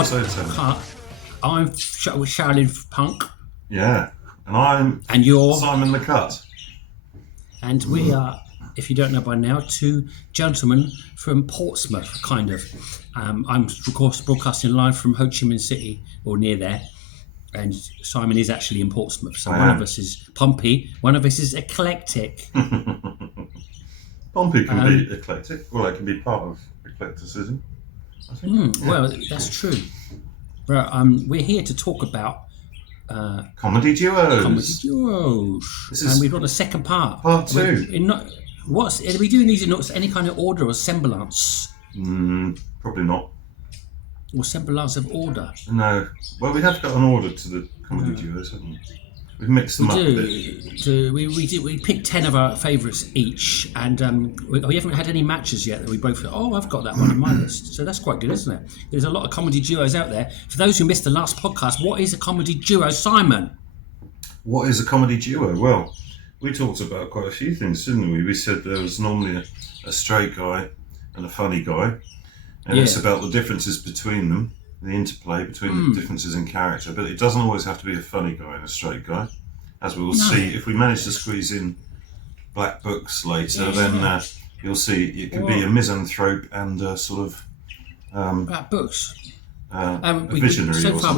Episode 10. I'm Shaolin Punk. Yeah. And you're Simon the Cut. And we are, if you don't know by now, two gentlemen from Portsmouth, kind of. I'm, of course, broadcasting live from Ho Chi Minh City, or near there. And Simon is actually in Portsmouth. So one of us is Pompey, one of us is Eclectic. Pompey can be eclectic. Well, it can be part of eclecticism, I think. Well, that's true. But we're here to talk about comedy duos. And we've got a second part. Part 2. Are we doing these in any kind of order or semblance? Probably not. Or semblance of order? No. Well, we have got an order to the comedy duos, haven't we? We've mixed them up a bit. We picked 10 of our favourites each, and we haven't had any matches yet that we both go, I've got that one in my list. So that's quite good, isn't it? There's a lot of comedy duos out there. For those who missed the last podcast, what is a comedy duo, Simon? What is a comedy duo? Well, we talked about quite a few things, didn't we? We said there was normally a straight guy and a funny guy, and it's about the differences between them. The interplay between the differences in character, but it doesn't always have to be a funny guy and a straight guy, as we will see. If we manage to squeeze in black books later, then you'll see it can be a misanthrope and a sort of black books. A visionary. So far,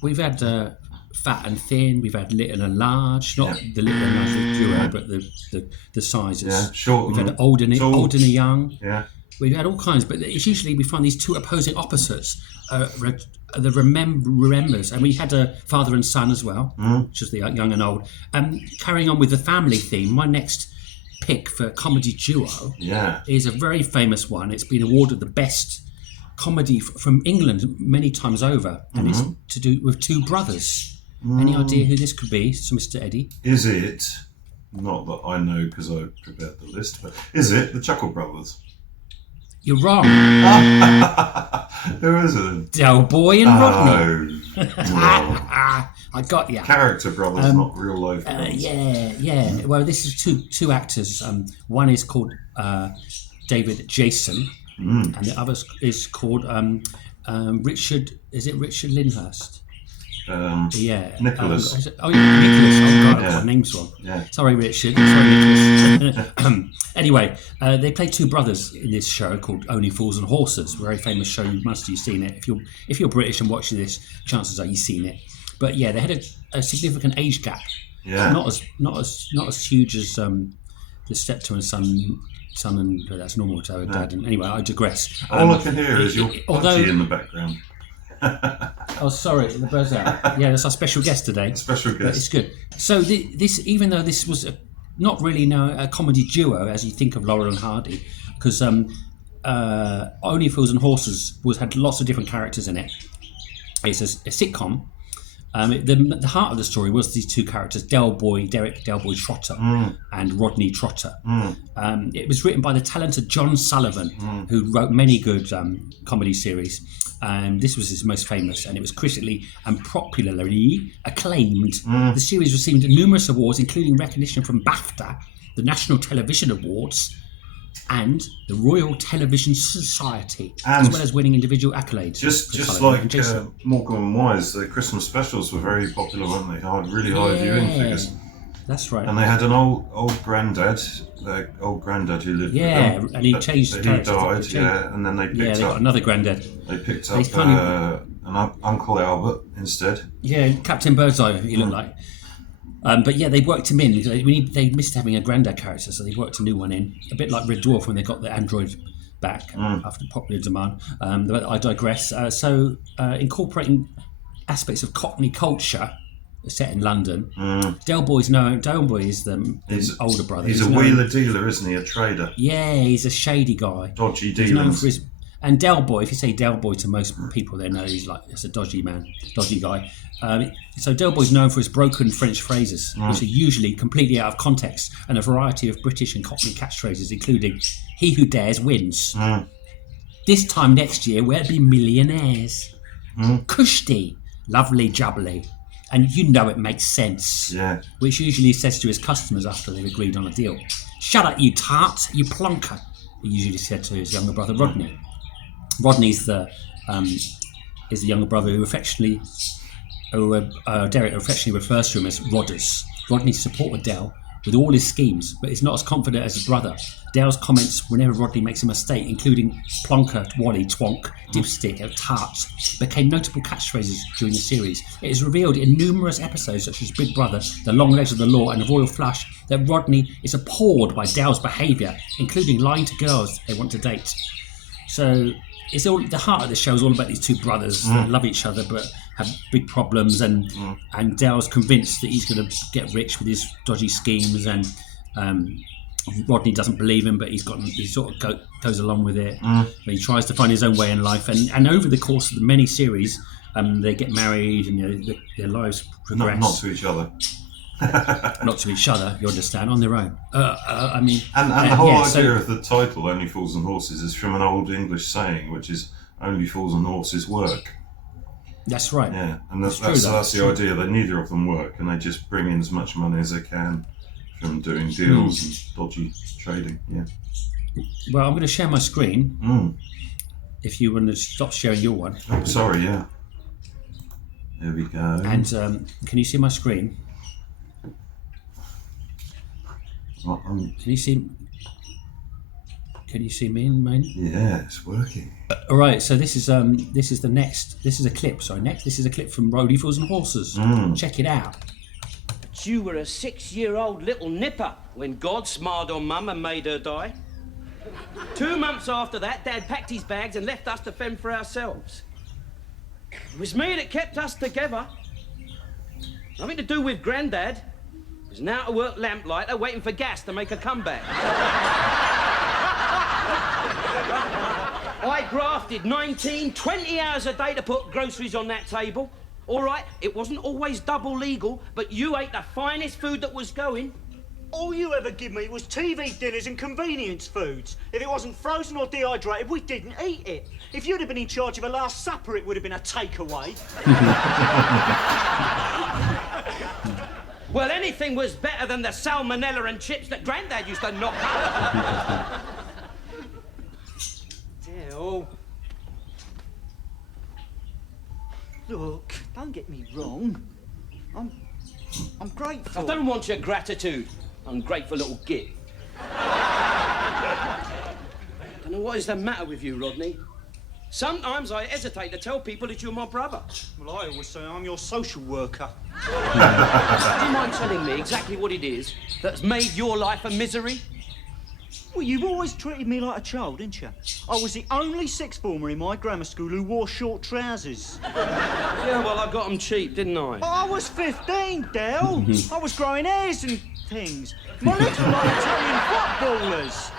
we've had fat and thin, we've had little and large, not the little and large duo, but the sizes. Yeah, short. We've had old and young. Yeah. We've had all kinds, but it's usually we find these two opposing opposites. The remembers, and we had a father and son as well, which is the young and old. Carrying on with the family theme, my next pick for comedy duo is a very famous one. It's been awarded the best comedy from England many times over, and it's to do with two brothers. Any idea who this could be, so Mr. Eddie? Is it, not that I know because I prepared the list, but is it the Chuckle Brothers? You're wrong. Who is it? Del Boy and Rodney. No. I got you. Character brothers, not real life brothers. Yeah. Well, this is two actors. One is called David Jason, and the other is called Richard. Is it Richard Lyndhurst? Nicholas. Nicholas. Oh, God, I got names wrong. Yeah. Sorry, Richard. Sorry, Nicholas. Anyway, they play two brothers in this show called Only Fools and Horses. Very famous show. You must have seen it. If you're British and watching this, chances are you've seen it. But yeah, they had a significant age gap. Yeah. Not as huge as the steptoe and son and that's normal to have a dad. And anyway, I digress. All I can hear is your budgie in the background. Oh, sorry, the bird's out. Yeah, that's our special guest today. Special guest. But it's good. So this, even though this was not really a comedy duo as you think of Laurel and Hardy, because Only Fools and Horses had lots of different characters in it. It's a sitcom. The heart of the story was these two characters, Derek Del Boy Trotter and Rodney Trotter. It was written by the talented John Sullivan, who wrote many good comedy series. This was his most famous, and it was critically and popularly acclaimed. The series received numerous awards, including recognition from BAFTA, the National Television Awards, and the Royal Television Society, as well as winning individual accolades. Just like Morecambe and Wise, the Christmas specials were very popular, weren't they? Had really high viewing figures. That's right. And they had an old granddad, their old granddad who lived with them. And he changed. He died, and then they picked up got another granddad. They picked up an Uncle Albert instead. Yeah, Captain Birdseye, he looked like. But yeah, they worked him in. They missed having a granddad character, so they worked a new one in. A bit like Red Dwarf when they got the android back after popular demand. But I digress. So incorporating aspects of Cockney culture set in London. Del Boy is the older brother. He's a wheeler dealer, isn't he? A trader. Yeah, he's a shady guy. Dodgy dealings. And Del Boy, if you say Del Boy to most people, they know he's a dodgy guy. So Del Boy's known for his broken French phrases, which are usually completely out of context, and a variety of British and Cockney catchphrases, including "He who dares wins." This time next year, we'll be millionaires. Kushti, lovely jubbly. And you know it makes sense. Yeah. Which usually he says to his customers after they've agreed on a deal. "Shut up, you tart, you plonker," he usually said to his younger brother Rodney. Rodney's the is the younger brother who Derek affectionately refers to him as Rodders. Rodney supported Dell with all his schemes, but is not as confident as his brother. Dell's comments whenever Rodney makes a mistake, including plonker, wally, twonk, dipstick, and tart, became notable catchphrases during the series. It is revealed in numerous episodes, such as Big Brother, The Long Legs of the Law, and The Royal Flush, that Rodney is appalled by Dell's behaviour, including lying to girls they want to date. So it's all the heart of the show is all about these two brothers that love each other but have big problems, and Dell's convinced that he's going to get rich with his dodgy schemes, and Rodney doesn't believe him, but he sort of goes along with it. But he tries to find his own way in life, and over the course of the many series, they get married, and their lives progress. Not to each other. Not to each other, you understand, on their own. I mean, and the whole idea of the title "Only Fools and Horses" is from an old English saying, which is "Only fools and horses work." That's right. Yeah, and that's the idea that neither of them work, and they just bring in as much money as they can from doing deals and dodgy trading. Yeah. Well, I'm going to share my screen. If you want to stop sharing your one. Oh, sorry. Yeah. There we go. And can you see my screen? Can you see? Can you see me, man? Yeah, it's working. All right. So this is the next. This is a clip. Sorry, next. This is a clip from Roadie Fools and Horses. Check it out. But you were a 6-year-old little nipper when God smiled on Mum and made her die. 2 months after that, Dad packed his bags and left us to fend for ourselves. It was me that kept us together. Nothing to do with Grandad. He was an out-of-work lamplighter waiting for gas to make a comeback. I grafted 19, 20 hours a day to put groceries on that table. All right, it wasn't always double legal, but you ate the finest food that was going. All you ever give me was TV dinners and convenience foods. If it wasn't frozen or dehydrated, we didn't eat it. If you'd have been in charge of a Last Supper, it would have been a takeaway. Well, anything was better than the salmonella and chips that Grandad used to knock up. Dell. Look, don't get me wrong. I'm grateful. I don't want your gratitude, ungrateful little git. Don't know what is the matter with you, Rodney. Sometimes I hesitate to tell people that you're my brother. Well, I always say I'm your social worker. Do you mind telling me exactly what it is that's made your life a misery? Well, you've always treated me like a child, didn't you? I was the only sixth former in my grammar school who wore short trousers. Yeah, well, I got them cheap, didn't I? I was 15, Dell. I was growing hairs and things. My legs were like Italian footballers.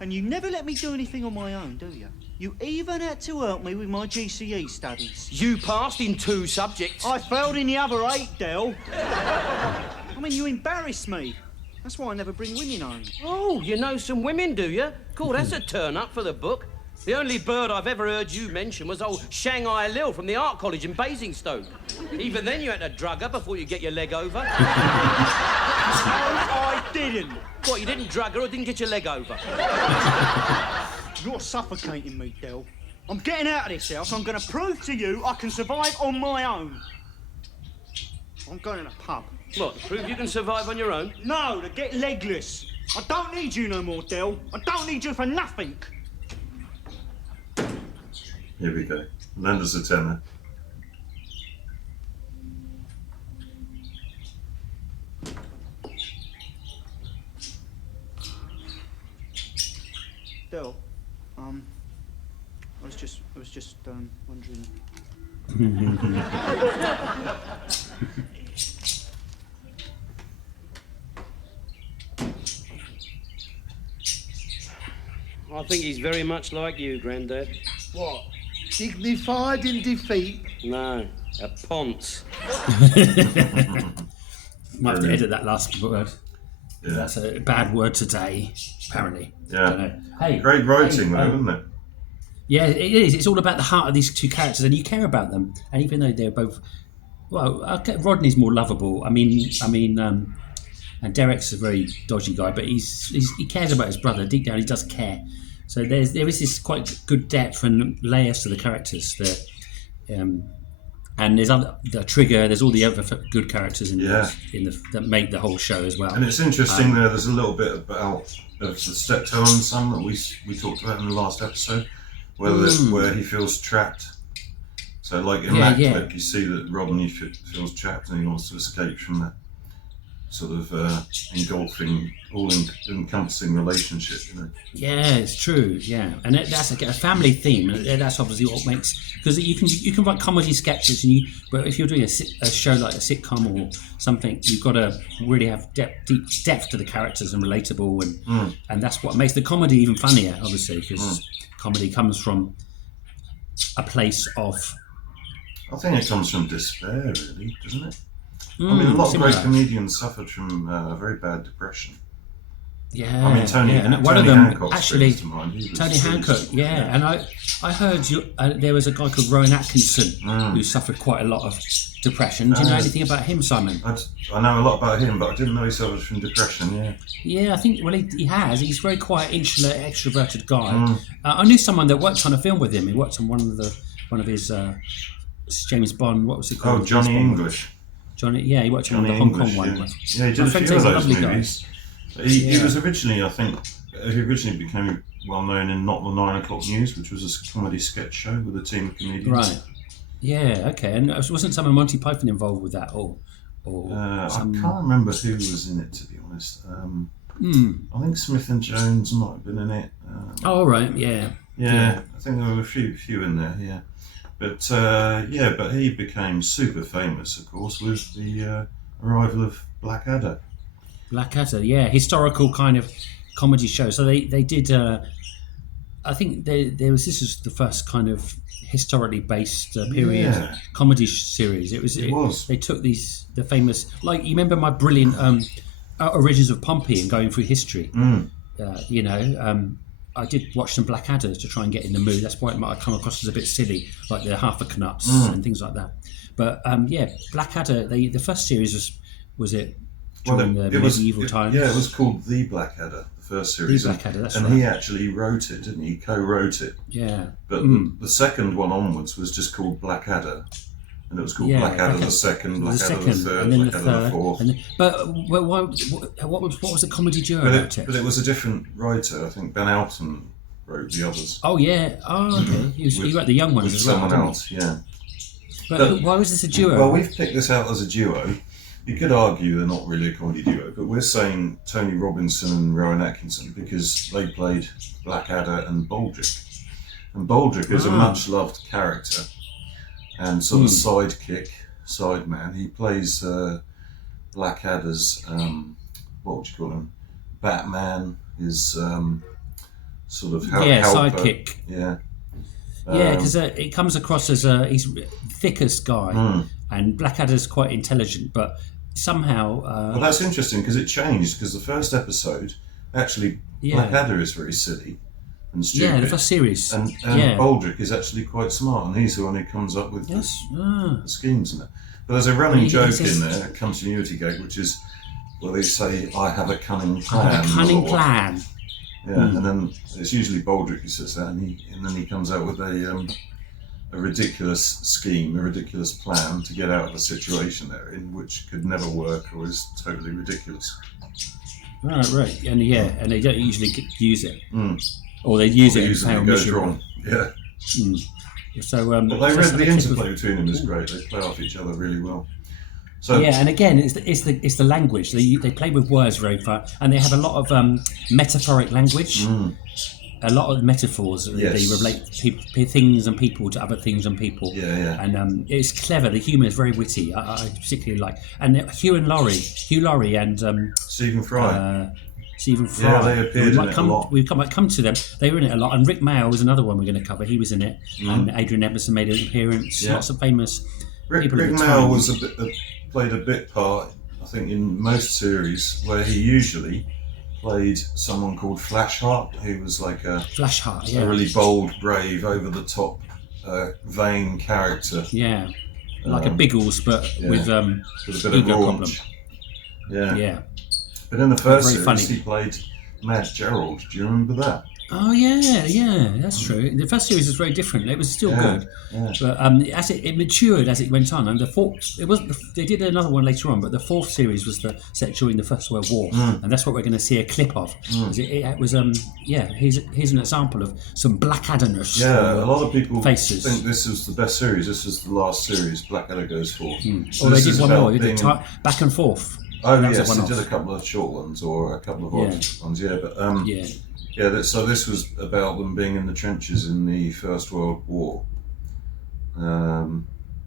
And you never let me do anything on my own, do you? You even had to help me with my GCE studies. You passed in 2 subjects. I failed in the other 8, Dell. I mean, you embarrass me. That's why I never bring women home. Oh, you know some women, do you? Cool, that's a turn-up for the book. The only bird I've ever heard you mention was old Shanghai Lil from the Art College in Basingstoke. Even then you had to drug her before you get your leg over. No, I didn't. What, you didn't drug her or didn't get your leg over? You're suffocating me, Dell. I'm getting out of this house. I'm going to prove to you I can survive on my own. I'm going to the pub. What, to prove you can survive on your own? No, to get legless. I don't need you no more, Dell. I don't need you for nothing. Here we go. Lend us a tenner. Dell, I was just wondering. I think he's very much like you, Grandad. What? Dignified in defeat? No, a ponce. Might have to edit that last word. Yeah. That's a bad word today, apparently. Yeah. Don't know. Hey, Great writing, though, isn't it? Yeah, it is. It's all about the heart of these two characters, and you care about them. And even though they're both, well, Rodney's more lovable. And Derek's a very dodgy guy, but he cares about his brother. Deep down, he does care. So there is this quite good depth and layers to the characters. And there's the Trigger. There's all the other good characters in Yeah. that make the whole show as well. And it's interesting there's a little bit about the steptoe and son that we talked about in the last episode, where he feels trapped. So like in that clip, you see that Rodney feels trapped and he wants to escape from that sort of engulfing, all-encompassing relationship, you know. Yeah, it's true. Yeah, and that's a family theme. And that's obviously what makes, because you can write comedy sketches, but if you're doing a show like a sitcom or something, you've got to really have deep depth to the characters and relatable, and that's what makes the comedy even funnier, obviously, because comedy comes from a place of. I think it comes from despair, really, doesn't it? I mean, a lot of great comedians suffered from very bad depression. Yeah, I mean, Tony one of them Hancock actually. springs to mind. He was Tony really Hancock, sick. yeah, and I heard there was a guy called Rowan Atkinson who suffered quite a lot of depression. Do you know anything about him, Simon? I know a lot about him, but I didn't know he suffered from depression. Yeah. Yeah, I think he has. He's a very quiet, insular, extroverted guy. I knew someone that worked on a film with him. He worked on one of his James Bond. What was it called? Oh, Johnny English. Johnny, yeah, he worked on the Johnny Hong Kong English, one. Yeah, he did a My friend few says of he's a those lovely guy. movies. He was originally, I think, he originally became well known in Not the 9 O'Clock News, which was a comedy sketch show with a team of comedians. Right. Yeah. Okay. And wasn't some of Monty Python involved with that, or I can't remember who was in it, to be honest. I think Smith and Jones might have been in it. Oh, right. Yeah. Yeah, I think there were a few in there. Yeah, but but he became super famous, of course, with the arrival of Blackadder. Blackadder, yeah, historical kind of comedy show. So they did. I think this was the first kind of historically based period comedy series. It was. They took the famous, like, you remember my brilliant origins of Pompey and going through history. I did watch some Blackadder to try and get in the mood. That's why it might have come across as a bit silly, like the Harfacnuts and things like that. But Blackadder. The first series was it. During the medieval times. Yeah, it was called The Blackadder, the first series. The Blackadder, that's and right. he actually wrote it, didn't he? Co-wrote it. Yeah. But the second one onwards was just called Blackadder. And it was called Blackadder the second, Blackadder the third, and then Blackadder the fourth. What was the comedy duo about it? But it was a different writer. I think Ben Alton wrote the others. Oh, yeah. Oh, okay. He wrote the young ones as well. With someone else, yeah. But why was this a duo? Well, we've picked this out as a duo. You could argue they're not really a comedy duo, but we're saying Tony Robinson and Rowan Atkinson because they played Blackadder and Baldrick. And Baldrick is a much-loved character and sort of side man. He plays Blackadder's, what would you call him? Batman, his sort of helper. Sidekick. Yeah. Yeah, because it comes across as he's the thickest guy, and Blackadder's quite intelligent, but somehow. Well, that's interesting because it changed. Because the first episode, actually, Blackadder is very silly and stupid. Yeah, the first series. And Baldrick is actually quite smart, and he's the one who comes up with the schemes and that. But there's a running joke in there, a continuity gag, which is where they say, "I have a cunning plan." I have a cunning plan. Yeah, and then it's usually Baldrick who says that, and then he comes out with a ridiculous scheme, a ridiculous plan to get out of a situation they're in, which could never work or is totally ridiculous. Right, and they don't usually use it, or they use it and fail miserably. Yeah. So, but the interplay between them is great. They play off each other really well. So, and again, it's the language. They play with words very far, and they have a lot of metaphoric language. A lot of metaphors. They relate things and people to other things and people. And it's clever. The humour is very witty. I particularly like. And Hugh Laurie, and Stephen Fry. Yeah, they appeared in it a lot. We might come to them. They were in it a lot. And Rick Mail was another one we're going to cover. He was in it. And Adrian Edmondson made an appearance. Lots of famous people. Rick Mail played a bit part, I think, in most series where he usually played someone called Flashheart, who was like a really bold, brave, over-the-top, vain character. Yeah, like a Biggles, but with a bit of raunch. Yeah. But in the first series, he played Mad Gerald. Do you remember that? Oh yeah, that's true. The first series was very different. It was still good, but as it matured as it went on, and the fourth, they did another one later on, but the fourth series was set during the First World War, and that's what we're going to see a clip of. It was here's an example of some Blackadder-ness. Yeah, a lot of people faces. think this is the best series. This is the last series Blackadder goes for. Or they did one more, back and forth. Oh yes, they did a couple of short ones or a couple of odd ones. Yeah, but so this was about them being in the trenches in the First World War.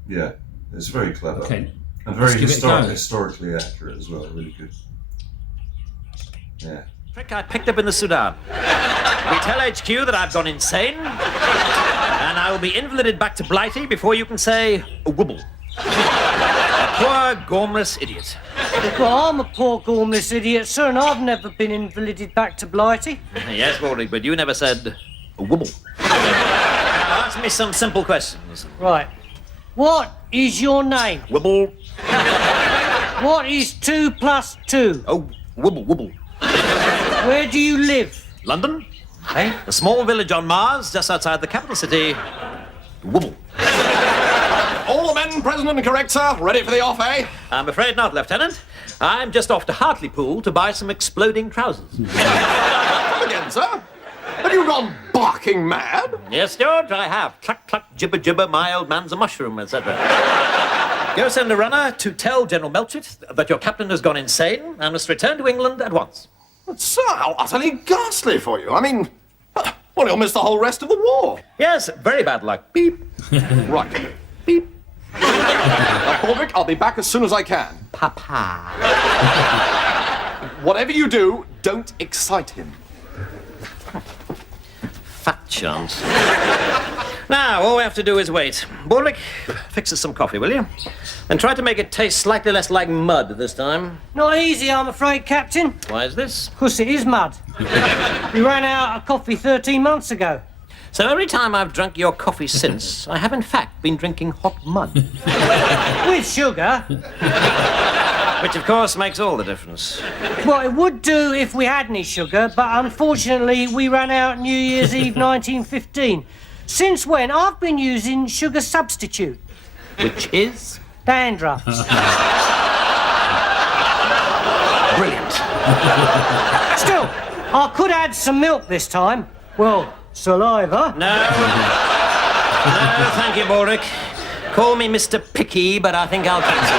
It's very clever and very historically accurate as well. Really good. Yeah. Trick I picked up in the Sudan. We tell HQ that I've gone insane, and I will be invalided back to Blighty before you can say wobble. A poor, gormless idiot. Well, I'm a poor, gormless idiot, sir, and I've never been invalided back to Blighty. Yes, Warwick, but you never said wobble. Now, ask me some simple questions. Right. What is your name? Wobble. What is 2 plus 2? Oh, wobble, wobble. Where do you live? London? Hey? A small village on Mars, just outside the capital city. Wobble. All the men present and correct, sir. Ready for the off, eh? I'm afraid not, Lieutenant. I'm just off to Hartlepool to buy some exploding trousers. Come again, sir. Have you gone barking mad? Yes, George, I have. Cluck, cluck, gibber, gibber, my old man's a mushroom, etc. Go send a runner to tell General Melchett that your captain has gone insane and must return to England at once. But, sir, how utterly ghastly for you. I mean, well, you'll miss the whole rest of the war. Yes, very bad luck. Beep. Right. Beep. Now, Baldrick, I'll be back as soon as I can. Papa. Whatever you do, don't excite him. Fat chance. Now, all we have to do is wait. Baldrick, fix us some coffee, will you? And try to make it taste slightly less like mud this time. Not easy, I'm afraid, Captain. Why is this? Because it is mud. We ran out of coffee 13 months ago. So every time I've drunk your coffee since, I have in fact been drinking hot mud. With sugar. Which of course makes all the difference. Well, it would do if we had any sugar, but unfortunately we ran out New Year's Eve 1915. Since when, I've been using sugar substitute. Which is? Dandruff. Brilliant. Still, I could add some milk this time. Well, saliva. No, thank you, Boric. Call me Mr. Picky, but I think I'll cancel.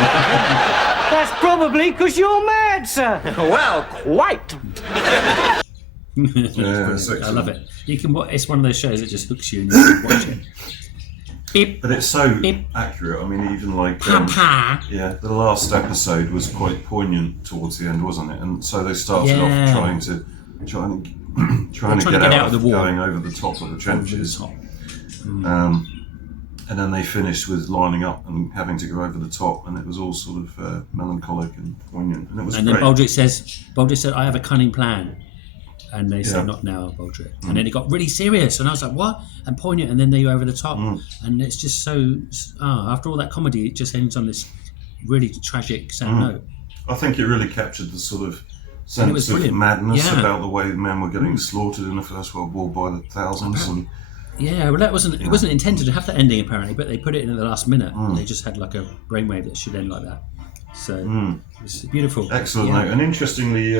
That's probably because you're mad, sir. Well, quite. I love it. You can watch. It's one of those shows that just hooks you and you can watch it. Beep. But it's so Beep. accurate. I mean, even like Papa. the last episode was quite poignant towards the end, wasn't it? And so they started off trying to get out of the war, going over the top of the trenches. And then they finished with lining up and having to go over the top, and it was all sort of melancholic and poignant, and it was. And great. then Baldrick said, "I have a cunning plan," and they said, "Not now, Baldrick." And then it got really serious, and I was like, "What?" And poignant, and then they go over the top, and it's just so. After all that comedy, it just ends on this really tragic sad note. I think it really captured the sort of sense of madness about the way men were getting slaughtered in the First World War by the thousands. And yeah, well, it wasn't intended to have that ending apparently, but they put it in at the last minute. And they just had like a brainwave that should end like that. So it's beautiful. Excellent note. And interestingly,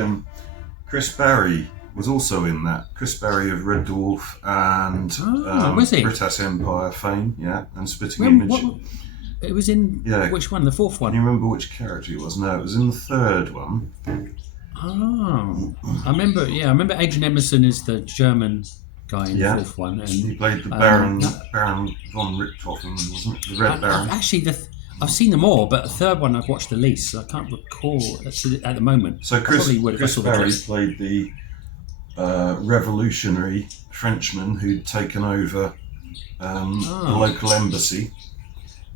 Chris Barry was also in that. Chris Barry of Red Dwarf and British Empire fame, and Spitting Image. It was in which one? The fourth one? Can you remember which character it was? No, it was in the third one. Oh, I remember Adrian Emerson is the German guy in the fourth one. And he played the Baron von Richthofen, wasn't it? The Red Baron. Actually, I've seen them all, but the third one I've watched the least, so I can't recall at the moment. So Chris Barry played the revolutionary Frenchman who'd taken over the local embassy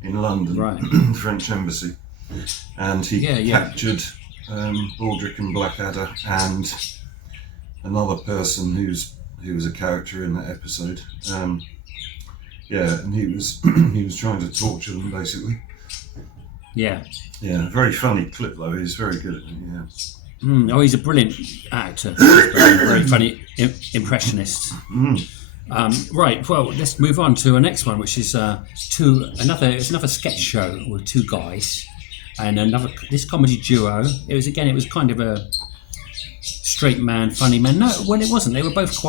in London, the French embassy, and he captured Baldrick and Blackadder and another person who was a character in that episode. And he was trying to torture them basically. Yeah. Yeah, very funny clip though. He's very good at it. Yeah. Oh, he's a brilliant actor. Very funny impressionist. Right. Well, let's move on to our next one, which is another sketch show with two guys, and this comedy duo. It was kind of a straight man, funny man. No, well, it wasn't. They were both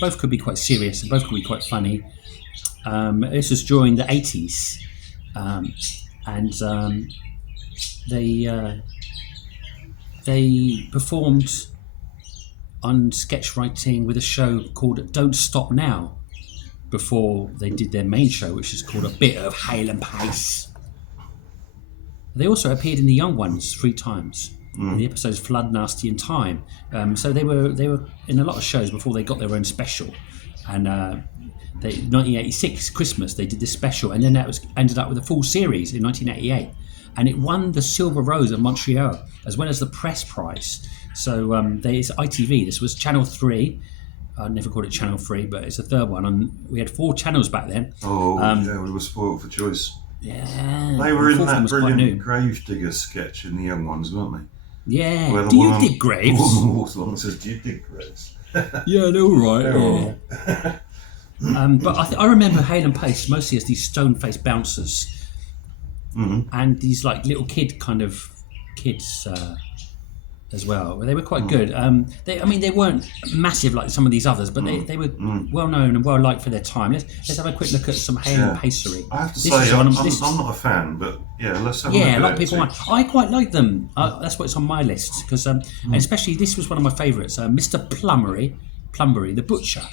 both could be quite serious, and both could be quite funny. This was during the 80s, and they performed on sketch writing with a show called Don't Stop Now before they did their main show, which is called A Bit of Hale and Pace. They also appeared in The Young Ones 3 times in the episodes Flood, Nasty and Time. So they were in a lot of shows before they got their own special. And 1986 Christmas they did this special, and then that ended up with a full series in 1988, and it won the Silver Rose of Montreal as well as the Press Prize. So it's ITV. This was Channel 3. I never called it Channel 3, but it's the third one. And we had 4 channels back then. Yeah, we were spoiled for choice. Yeah, they were in that brilliant Gravedigger sketch in The Young Ones, weren't they? Yeah. Do you dig graves? The woman walks along and says, "Do you dig graves?" Yeah, they're all right. Yeah. But I remember Hale and Pace mostly as these stone-faced bouncers, and these like little kids as well. They were quite good. They weren't massive like some of these others, but they were well known and well liked for their time. Let's have a quick look at some Hale and Pacery. I have to say, I'm not a fan, but let's have a look at it. A lot of people want. I quite like them. That's what's on my list because, and especially this was one of my favourites. Mr. Plumbery, the butcher.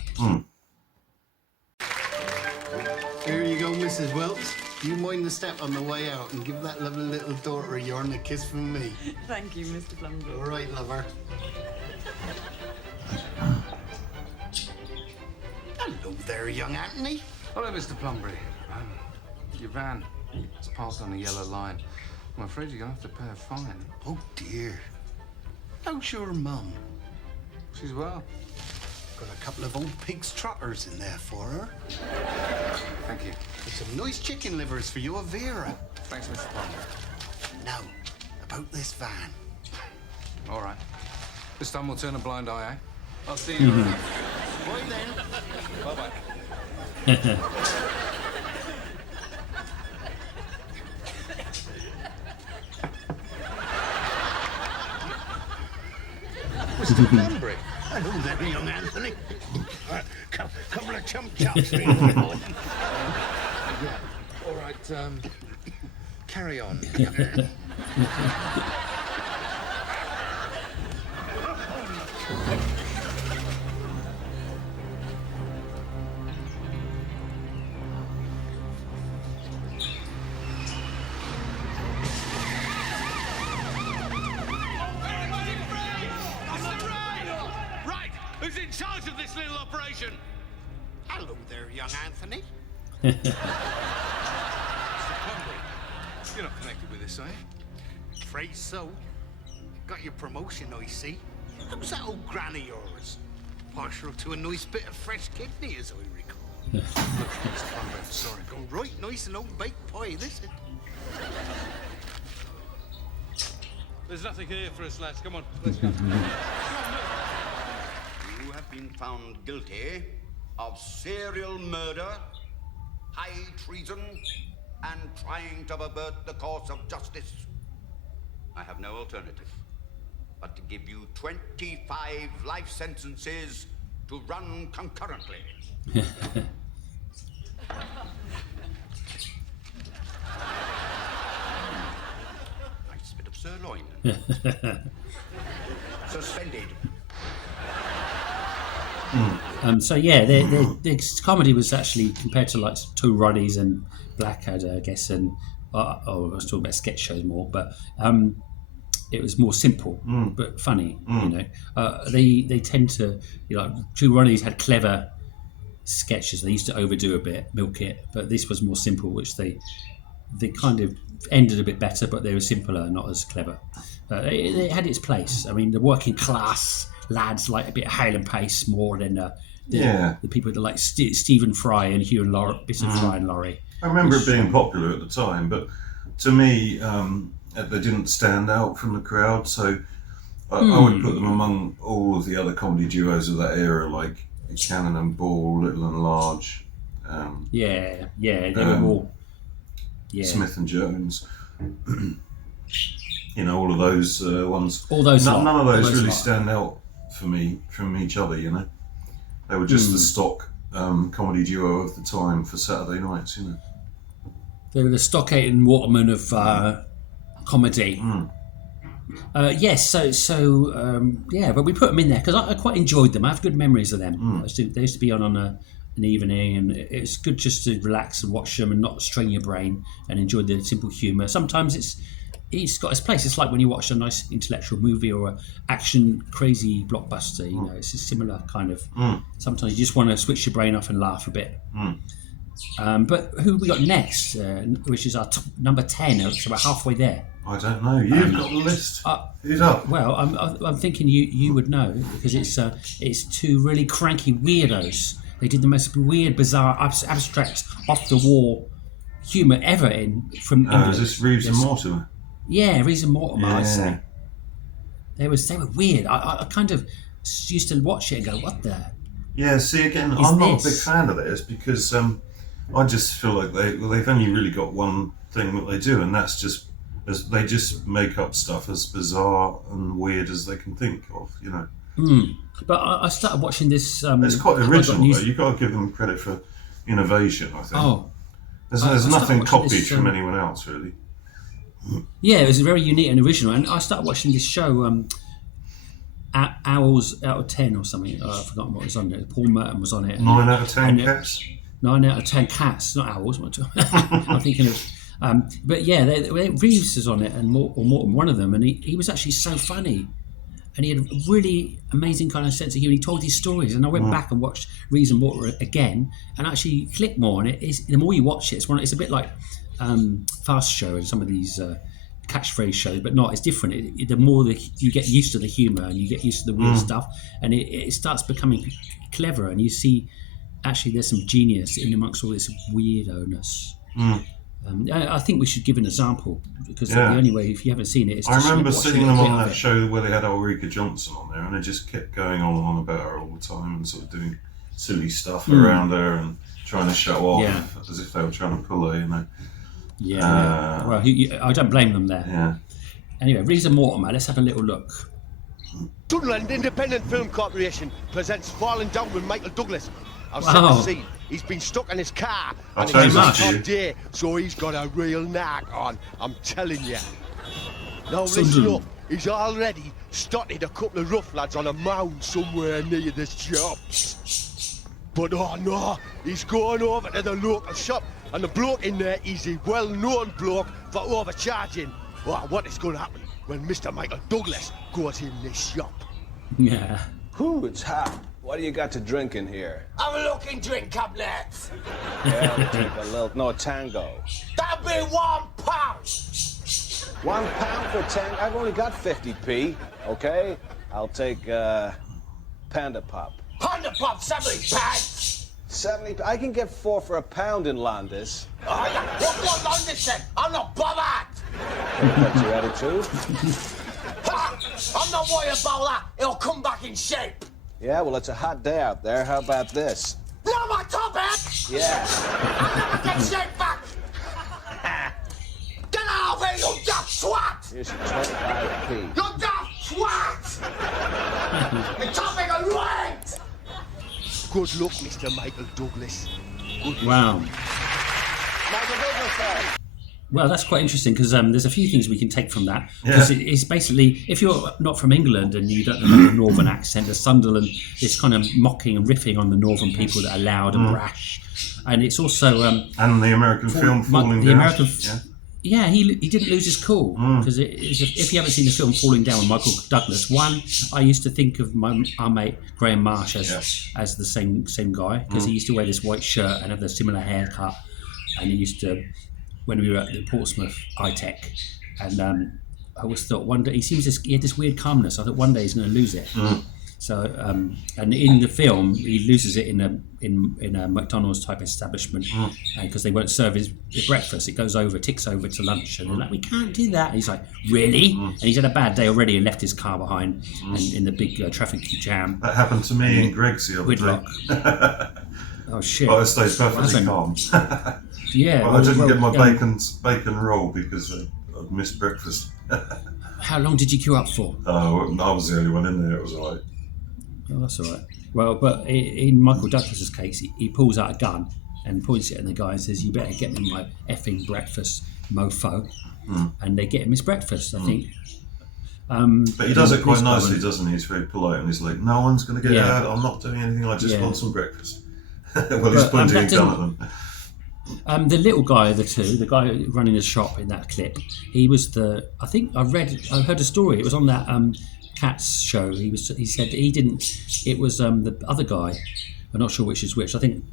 Here you go, Mrs. Welps. You mind the step on the way out and give that lovely little daughter of yours a kiss from me. Thank you, Mr. Plumber. All right, lover. Hello there, young Anthony. Hello, Mr. Plumbury. Your van is passed on a yellow line. I'm afraid you're going to have to pay a fine. Oh, dear. How's your mum? She's well. Got a couple of old pig's trotters in there for her. Thank you. There's some nice chicken livers for you, Vera. Thanks, Mr. Plumbury. Now, about this van. All right. This time we'll turn a blind eye, eh? I'll see you around. Bye then. Bye-bye. Mr. Plumbury. Hello there, young Anthony. Couple of chump chops for you. Yeah. All right, carry on. Who's in charge of this little operation? Hello there, young Anthony. Mr. Plumbury, you're not connected with this, are you? Afraid so. Got your promotion, I see. How's that old granny of yours? Partial to a nice bit of fresh kidney, as I recall. Look, Mr. Plumbury, I'm sorry. Go right nice and old baked pie, this is. There's nothing here for us, lads. Come on, let's go. You have been found guilty of serial murder, high treason, and trying to pervert the course of justice. I have no alternative but to give you 25 life sentences to run concurrently. Nice bit of sirloin. Suspended. The comedy was actually compared to like Two Ronnies and Blackadder, I guess, and I was talking about sketch shows more, but it was more simple but funny. You know, they tend to, Two Ronnies had clever sketches. They used to overdo a bit, milk it, but this was more simple, which they kind of ended a bit better, but they were simpler, not as clever. It had its place. I mean, the working class lads like a bit of Hale and Pace more than the people that like Stephen Fry and Hugh and Laurie, bits of Fry and Laurie. I remember it being popular at the time, but to me, they didn't stand out from the crowd. So I would put them among all of the other comedy duos of that era, like Cannon and Ball, Little and Large. They were all. Yeah. Smith and Jones. All of those ones. All those. None of those really stand out for me from each other. They were just the stock comedy duo of the time for Saturday nights. They were the Stockade and Waterman of comedy. Yes, but we put them in there because I quite enjoyed them. I have good memories of them. They used to be on an evening, and it's good just to relax and watch them and not strain your brain and enjoy the simple humour. Sometimes it's got its place. It's like when you watch a nice intellectual movie or an action crazy blockbuster. It's a similar kind of. Sometimes you just want to switch your brain off and laugh a bit. But who have we got next? Which is our number 10. So we're halfway there. I don't know. You've got the list. Who's up? Well, I'm thinking you would know because it's two really cranky weirdos. They did the most weird, bizarre, abstract, off the wall humour ever from England. Is this Reeves and Mortimer? Yeah, Reeves and Mortimer. Yeah. I'd say they were weird. I kind of used to watch it and go, "What the?" Yeah. See, again, I'm not a big fan of theirs because I just feel like they've only really got one thing that they do, and that's just they just make up stuff as bizarre and weird as they can think of. But I started watching this. It's quite original, though. You've got to give them credit for innovation, I think. Oh. There's nothing copied from anyone else, really. Yeah, it was very unique and original. And I started watching this show, Owls Out of 10 or something. I've forgotten what was on it. Paul Merton was on it. 9 out of 10 cats? 9 out of 10 cats, not owls. I'm thinking of... but yeah, Reeves was on it, and Morton, one of them, and he was actually so funny. And he had a really amazing kind of sense of humor. He told his stories, and I went back and watched Reeves and Mortimer again, and actually clicked more. And the more you watch it, it's a bit like Fast Show and some of these catchphrase shows, but not. It's different. The more you get used to the humour and you get used to the weird stuff, and it starts becoming clever, and you see actually there's some genius in amongst all this weirdo-ness. I think we should give an example because the only way, if you haven't seen it, is I remember seeing them on that show where they had Ulrika Johnson on there, and they just kept going on about her all the time and sort of doing silly stuff around her and trying to show off as if they were trying to pull her, Well, I don't blame them there. Yeah. Anyway, Reeves and Mortimer, let's have a little look. Sunderland Independent Film Corporation presents Falling Down with Michael Douglas. I've set Wow. the scene. He's been stuck in his car I'll and tell it's you a that, hot you. day, so he's got a real knack on. I'm telling you. Now listen Sunderland. up. He's already started a couple of rough lads on a mound somewhere near this job. But oh no, he's going over to the local shop, and the bloke in there is a well-known bloke for overcharging. Well, what is going to happen when Mr. Michael Douglas goes in this shop? Yeah. Who? It's hot. What do you got to drink in here? Have a look and drink tablets. Yeah, we'll take a little. No, tango. That'll be £1. £1 for tango? I've only got 50p, okay? I'll take, Panda Pop. Panda Pop, 70 pence. 70? I can get 4 for £1 in Londis. Oh, yeah. What goes on this then? I'm not bothered. That's your attitude? Ha! I'm not worried about that. It'll come back in shape. Yeah, well, it's a hot day out there. How about this? Blow my top head. Yeah. I'll never get shape back. Get out of here, you daft swat. Here's your 25p. You daft swat. The topic of right. Good luck, Mr. Michael Douglas. Good luck. Wow. Michael Douglas, Well, that's quite interesting because there's a few things we can take from that. Because it's basically, if you're not from England and you don't know the northern accent, the Sunderland is kind of mocking and riffing on the northern people that are loud and brash. And it's also... and the American film Falling Down. Yeah, he didn't lose his cool. Because if you haven't seen the film Falling Down with Michael Douglas, one, I used to think of our mate Graham Marsh as the same guy because he used to wear this white shirt and have the similar haircut. And he used to... when we were at the Portsmouth iTech, and I always thought one day he had this weird calmness. I thought one day he's going to lose it. So, and in the film, he loses it in a McDonald's type establishment because they won't serve his breakfast. It ticks over to lunch, and they're like, "We can't do that." And he's like, "Really?" And he's had a bad day already and left his car behind in the big traffic jam. That happened to me and Greg's the other day. Oh shit! But I stayed perfectly calm. Yeah, but I didn't get my bacon roll because I'd missed breakfast. How long did you queue up for? Oh, I was the only one in there. It was all right. Oh, that's all right. Well, but in Michael Douglas's case, he pulls out a gun and points it at the guy and says, "You better get me my effing breakfast, mofo." And they get him his breakfast, I think. But he does it quite nicely, doesn't he? He's very polite and he's like, "No one's going to get out. I'm not doing anything. I just want some breakfast." Well, he's pointing a gun at them. The little guy of the two, the guy running the shop in that clip, he was I think I heard a story. It was on that Cats show. He said he didn't. It was the other guy. I'm not sure which is which. I think it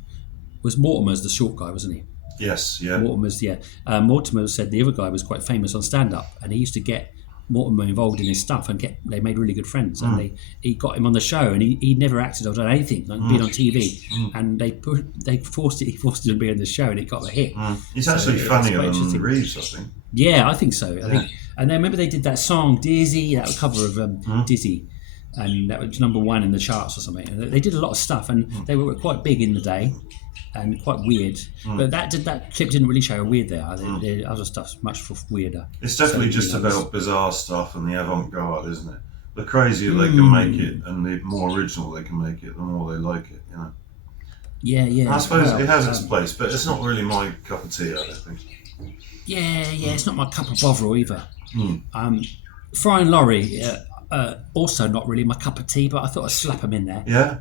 was Mortimer's the short guy, wasn't he? Yes, yeah. Mortimer's, yeah. Mortimer said the other guy was quite famous on stand-up, and he used to get Mortimer involved in his stuff, and they made really good friends. And he got him on the show, and he never acted or done anything, like being on TV. And he forced him to be on the show, and it got a hit. He's actually funnier than Reeves, I think. Yeah, I think so. I think. And then remember they did that song Dizzy, that cover of Dizzy, and that was #1 in the charts or something. And they did a lot of stuff, and they were quite big in the day. And quite weird, but that clip didn't really show how weird they are. The other stuff's much weirder. It's definitely just about bizarre stuff and the avant-garde, isn't it? The crazier they can make it, and the more original they can make it, the more they like it. You know. Yeah. I suppose it has its place, but it's not really my cup of tea. I don't think. Yeah, it's not my cup of bother either. Fry and Laurie. Also not really my cup of tea, but I thought I'd slap them in there. Yeah.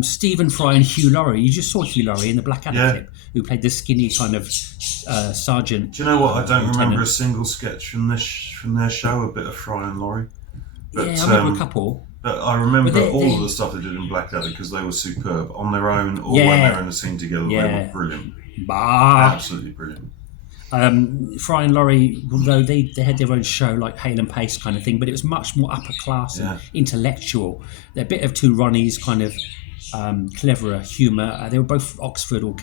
Stephen Fry and Hugh Laurie. You just saw Hugh Laurie in the Blackadder clip, who played the skinny kind of sergeant. Do you know what? I don't remember a single sketch from their show. A bit of Fry and Laurie. But, I remember a couple. But I remember all of the stuff they did in Blackadder because they were superb on their own or when they were in a scene together. They were brilliant. Absolutely brilliant. Fry and Laurie, although they had their own show like Hale and Pace kind of thing, but it was much more upper class and intellectual. They're a bit of two Ronnies, kind of cleverer humour. They were both Oxford or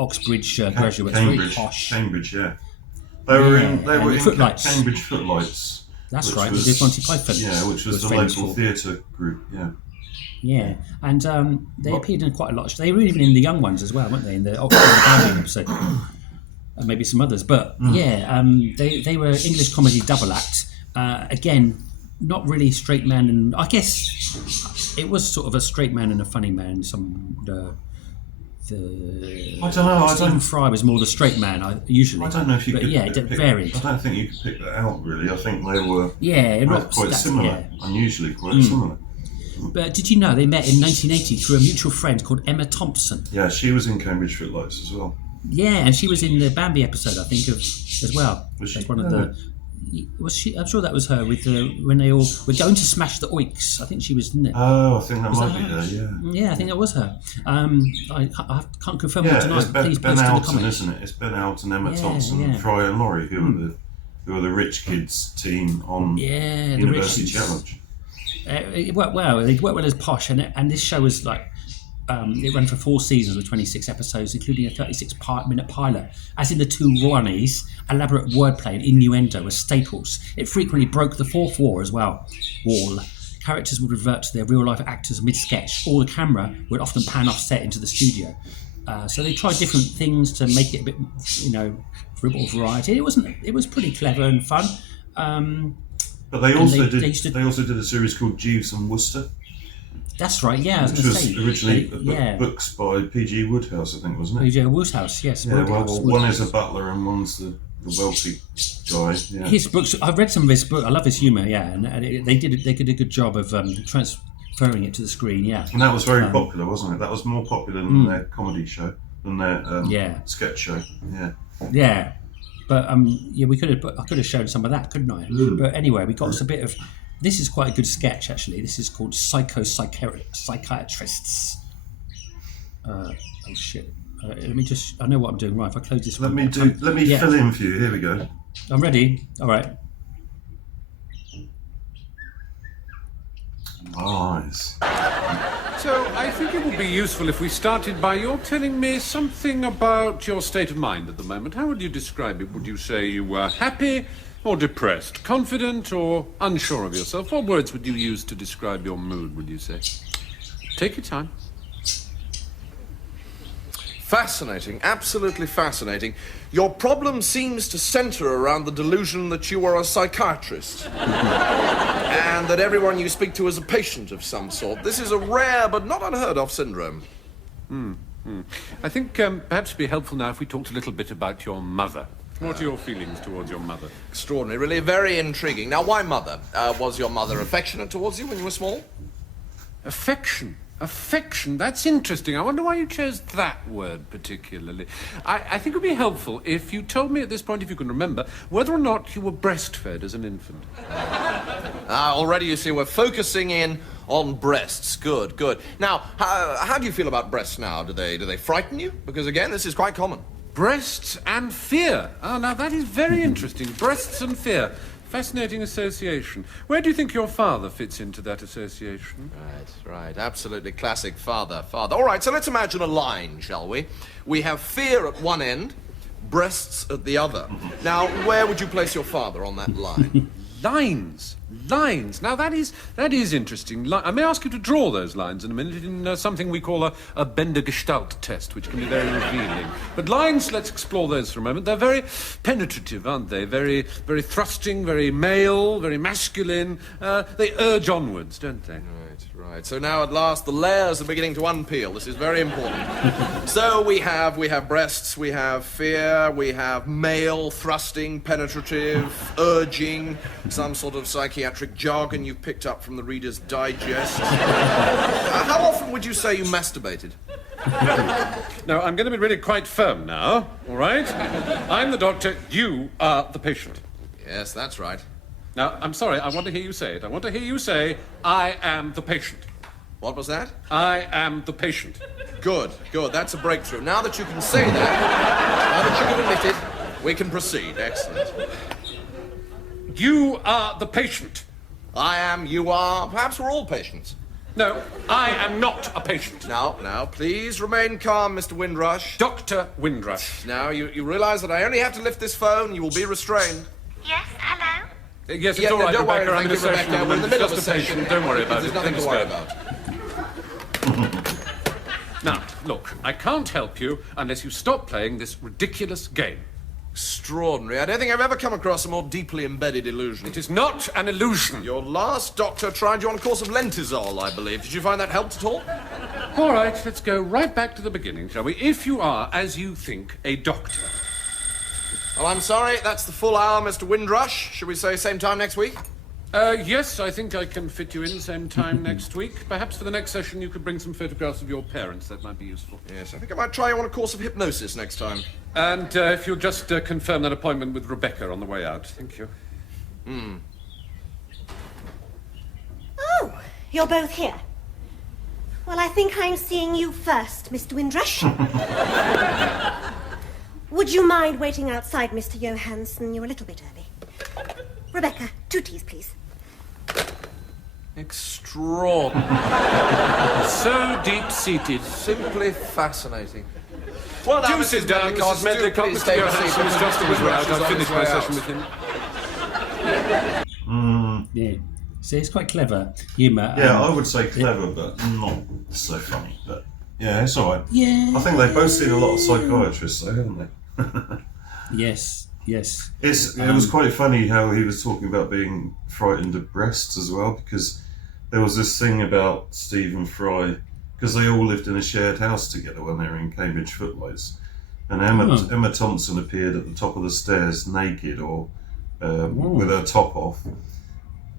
Oxbridge graduates, very posh. Cambridge, yeah. They were in Footlights. Cambridge Footlights. That's right. They did Monty Python. Yeah, which was the local theatre group. Yeah. Yeah, and they appeared in quite a lot. They were even in the Young Ones as well, weren't they? In the Oxford episode. And maybe some others, but they were English comedy double act. Again, not really straight man, and I guess it was sort of a straight man and a funny man. I don't know. Stephen Fry was more the straight man. Usually, I don't know if you could. It varied. I don't think you could pick that out really. I think they were quite similar, unusually quite similar. But did you know they met in 1980 through a mutual friend called Emma Thompson? Yeah, she was in Cambridge Footlights as well. Yeah, and she was in the Bambi episode, I think, as well. Was she? As one of the. Was she? I'm sure that was her with when they all were going to smash the Oiks. I think she was in it. Oh, I think that might be her. Yeah. Yeah, I think that was her. I can't confirm it tonight. It's Please Ben post in the Alton, comments. isn't it? It's Ben Alton, Emma Thompson, and Fry and Laurie, who were the rich kids team on University Challenge. It worked well. They worked well as posh, and this show was like. It ran for 4 seasons with 26 episodes, including a 36-minute pilot. As in the two Ronnies, elaborate wordplay and innuendo were staples. It frequently broke the fourth wall as well. Characters would revert to their real-life actors mid-sketch, or the camera would often pan off set into the studio. So they tried different things to make it a bit, for a bit of variety. It was pretty clever and fun. But they also did a series called Jeeves and Wooster. That's right, yeah. Which was originally books by P.G. Woodhouse, I think, wasn't it? P.G. Woodhouse, yes. Yeah, one is a butler and one's the wealthy guy. Yeah. His books, I've read some of his books. I love his humour, and they did a good job of transferring it to the screen, yeah. And that was very popular, wasn't it? That was more popular than their comedy show, than their sketch show. Yeah. Yeah. But I could have shown some of that, couldn't I? But anyway, we got us a bit of. This is quite a good sketch, actually. This is called Psychiatrists. Oh shit! Let me just. I know what I'm doing. Right, if I close this. Let me fill in for you. Here we go. I'm ready. All right. eyes. So, I think it would be useful if we started by your telling me something about your state of mind at the moment. How would you describe it? Would you say you were happy or depressed? Confident or unsure of yourself? What words would you use to describe your mood, would you say? Take your time. Fascinating, absolutely fascinating. Your problem seems to center around the delusion that you are a psychiatrist. And that everyone you speak to is a patient of some sort. This is a rare but not unheard of syndrome. I think perhaps it'd be helpful now if we talked a little bit about your mother. What are your feelings towards your mother? Extraordinary, really very intriguing. Now, why mother? Was your mother affectionate towards you when you were small? Affection? Affection? That's interesting. I wonder why you chose that word particularly. I think it would be helpful if you told me at this point, if you can remember, whether or not you were breastfed as an infant. Already you see we're focusing in on breasts. Good, good. Now, how do you feel about breasts now? Do they frighten you? Because again, this is quite common. Breasts and fear. Oh, now that is very interesting. Breasts and fear. Fascinating association. Where do you think your father fits into that association? Right. Absolutely classic father. All right, so let's imagine a line, shall we? We have fear at one end, breasts at the other. Now, where would you place your father on that line? Lines. Now that is interesting. I may ask you to draw those lines in a minute in something we call a Bender Gestalt test, which can be very revealing. But lines, let's explore those for a moment. They're very penetrative, aren't they? Very, very thrusting, very male, very masculine. They urge onwards, don't they? Right. So now at last the layers are beginning to unpeel. This is very important. So we have breasts, we have fear, we have male, thrusting, penetrative, urging, some sort of psychiatric jargon you've picked up from the Reader's Digest. How often would you say you masturbated? Now, I'm going to be really quite firm now, all right? I'm the doctor, you are the patient. Yes, that's right. Now, I'm sorry, I want to hear you say it. I want to hear you say, I am the patient. What was that? I am the patient. Good. That's a breakthrough. Now that you can say that, now that you can admit it, we can proceed. Excellent. You are the patient. I am, you are, perhaps we're all patients. No, I am not a patient. Now, please remain calm, Mr. Windrush. Dr. Windrush. Now, you realize that I only have to lift this phone, you will be restrained. Yes, hello? Yes, it's all right, don't Rebecca. worry, I'm in a session. Rebecca. We're in the middle of a Just a patient. session. Don't worry about There's it. nothing to worry about. Now, look, I can't help you unless you stop playing this ridiculous game. Extraordinary. I don't think I've ever come across a more deeply embedded illusion. It is not an illusion. Your last doctor tried you on a course of lentisol, I believe. Did you find that helped at all? All right, let's go right back to the beginning, shall we? If you are, as you think, a doctor. Well, I'm sorry, that's the full hour, Mr. Windrush. Should we say same time next week? Yes, I think I can fit you in same time next week. Perhaps for the next session you could bring some photographs of your parents. That might be useful. Yes, I think I might try you on a course of hypnosis next time. And if you'll just confirm that appointment with Rebecca on the way out. Thank you. Oh, you're both here. Well, I think I'm seeing you first, Mr. Windrush. Would you mind waiting outside, Mr. Johansson? You're a little bit early. Rebecca, 2 teas, please. Extraordinary. So deep-seated. Simply fascinating. Well, do sit down, Mrs. Medlicott. Mr. Johansson is just a wizard out. I've finished my session with him. Yeah. See, it's quite clever humour. Yeah, I would say clever, but not so funny. But yeah, it's all right. Yeah. I think they've both seen a lot of psychiatrists, though, haven't they? Yes. It was quite funny how he was talking about being frightened of breasts as well, because there was this thing about Stephen Fry, because they all lived in a shared house together when they were in Cambridge Footlights, and Emma Thompson appeared at the top of the stairs naked or with her top off,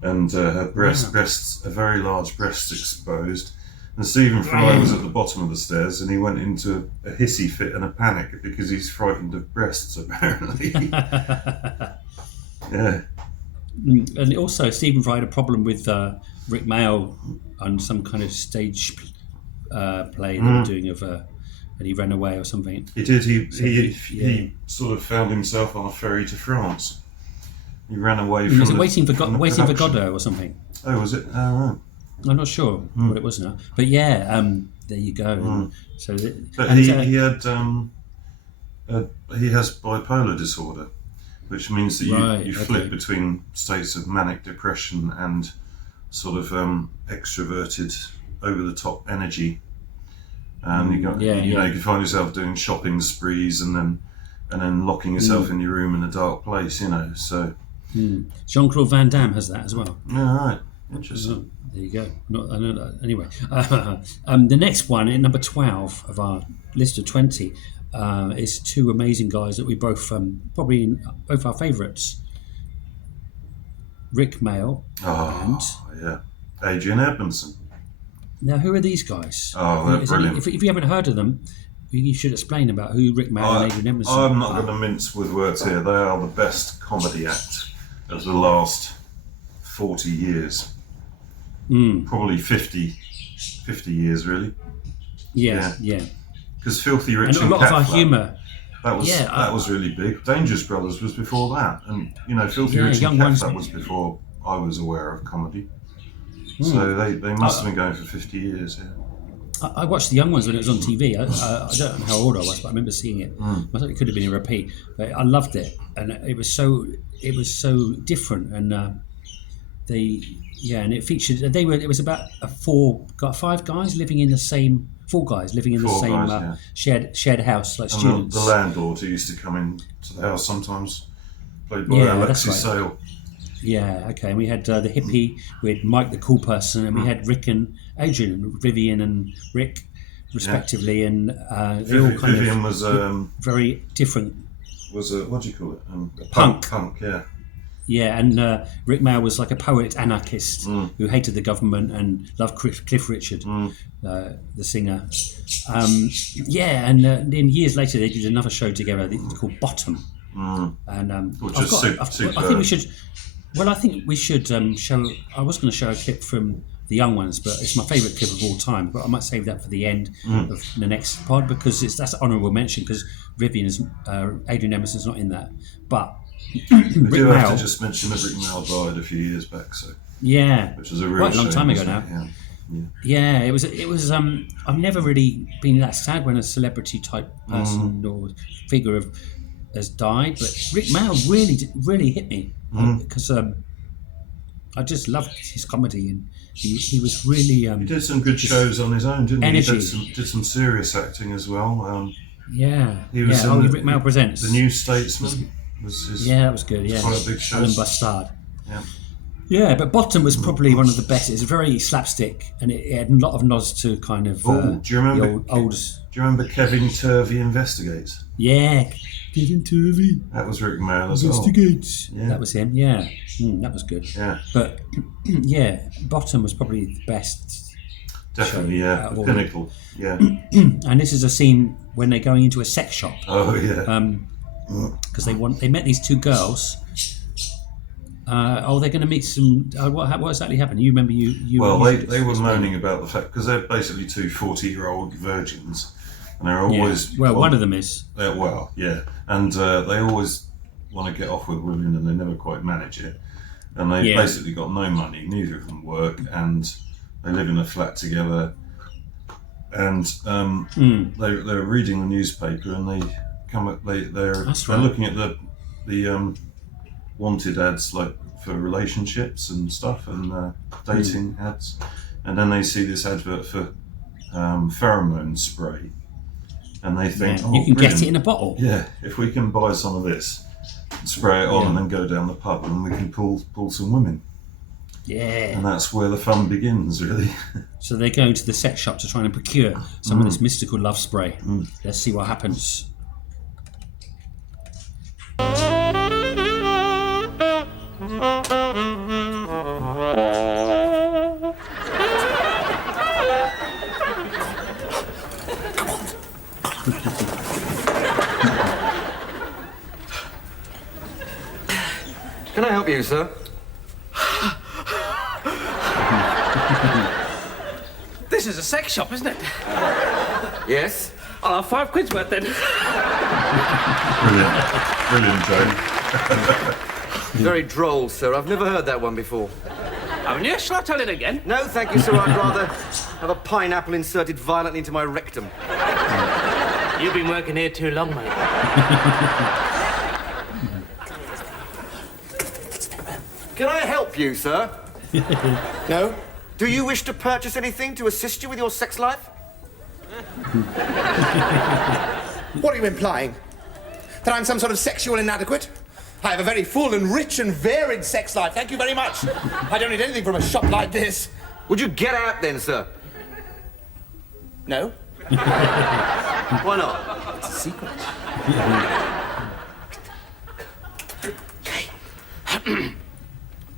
and her breasts, a very large breast exposed. And Stephen Fry was at the bottom of the stairs, and he went into a hissy fit and a panic because he's frightened of breasts, apparently. Yeah. And also, Stephen Fry had a problem with Rick Mayall on some kind of stage play they were doing and he ran away or something. He did. He sort of found himself on a ferry to France. He ran away from. Was it Waiting for Godot or something? Oh, was it? Oh, right. I'm not sure what it was now, but yeah, there you go. And so, But he has bipolar disorder, which means that you flip between states of manic depression and sort of extroverted, over the top energy, and you can find yourself doing shopping sprees and then locking yourself in your room in a dark place. So Jean-Claude Van Damme has that as well. Yeah, right. Interesting. There you go. I know that. Anyway, the next one, at number 12 of our list of 20, is two amazing guys that we both probably both our favourites. Rick Mayall and Adrian Edmondson. Now, who are these guys? Oh, they're brilliant. If you haven't heard of them, you should explain about who Rick Mayall and Adrian Edmondson are. I'm not going to mince with words here. They are the best comedy act of the last 40 years. Probably 50 years, really. Yeah. Because Filthy Rich and a lot of our Catflap, humour. That was really big. Dangerous Brothers was before that, and Filthy Rich and Catflap was before I was aware of comedy. So they must have been going for 50 years. Yeah. I watched The Young Ones when it was on TV. I don't know how old I was, but I remember seeing it. I thought it could have been a repeat, but I loved it, and it was so different. And and it featured. It was about four guys living in the same shared house, like and students. The landlord who used to come in to the house sometimes, played by Alexis Sale. Yeah, okay. And we had the hippie, we had Mike the cool person, and we had Rick and Adrian, Vivian and Rick, respectively, and they all kind Vivian of was very different. Was what do you call it? A punk. Yeah. Yeah, and Rick Mayall was like a poet anarchist who hated the government and loved Cliff Richard, the singer. And then years later they did another show together called Bottom. And which is super. I think we should. Well, I think we should show. I was going to show a clip from The Young Ones, but it's my favourite clip of all time. But I might save that for the end of the next pod because that's an honourable mention because Adrian Edmondson's not in that. But we do have to just mention that Rick Mayall died a few years back, which was a real quite a long time ago now. Yeah, it was. I've never really been that sad when a celebrity type person or figure has died, but Rick Mayall really hit me because I just loved his comedy and he was really. He did some good shows on his own, didn't energy. He? Did some serious acting as well. He was in Rick Mayall Presents. The New Statesman. That was good. Yeah, quite a big show. Alan Bustard. Yeah. Yeah, but Bottom was probably one of the best. It's very slapstick, and it had a lot of nods to kind of do you remember the old. Do you remember Kevin Turvey Investigates? Yeah, Kevin Turvey. That was Rick Mayall as well. Investigates. Yeah. That was him. Yeah, that was good. Yeah, but Bottom was probably the best. Definitely, the pinnacle. Yeah. And this is a scene when they're going into a sex shop. Oh yeah. Because they met these two girls. They're going to meet some. What exactly happened? You remember they were moaning about the fact because they're basically two 40-year-old virgins, and they're always one of them is and they always want to get off with women, and they never quite manage it, and they basically got no money. Neither of them work, and they live in a flat together, and they're reading the newspaper, and they're looking at the wanted ads like for relationships and stuff and dating ads, and then they see this advert for pheromone spray, and they think you can get it in a bottle. Yeah, if we can buy some of this, spray it on, and then go down the pub, and we can pull some women. Yeah, and that's where the fun begins, really. So they're going to the sex shop to try and procure some of this mystical love spray. Let's see what happens. Can I help you, sir? This is a sex shop, isn't it? Yes. I'll have £5 worth then. Brilliant, Joe. Very droll, sir. I've never heard that one before. haven't you? Shall I tell it again? No, thank you, sir. I'd rather have a pineapple inserted violently into my rectum. You've been working here too long, mate. Can I help you, sir? No? Do you wish to purchase anything to assist you with your sex life? What are you implying? That I'm some sort of sexual inadequate? I have a very full and rich and varied sex life, thank you very much. I don't need anything from a shop like this. Would you get out then, sir? No. Why not? It's a secret.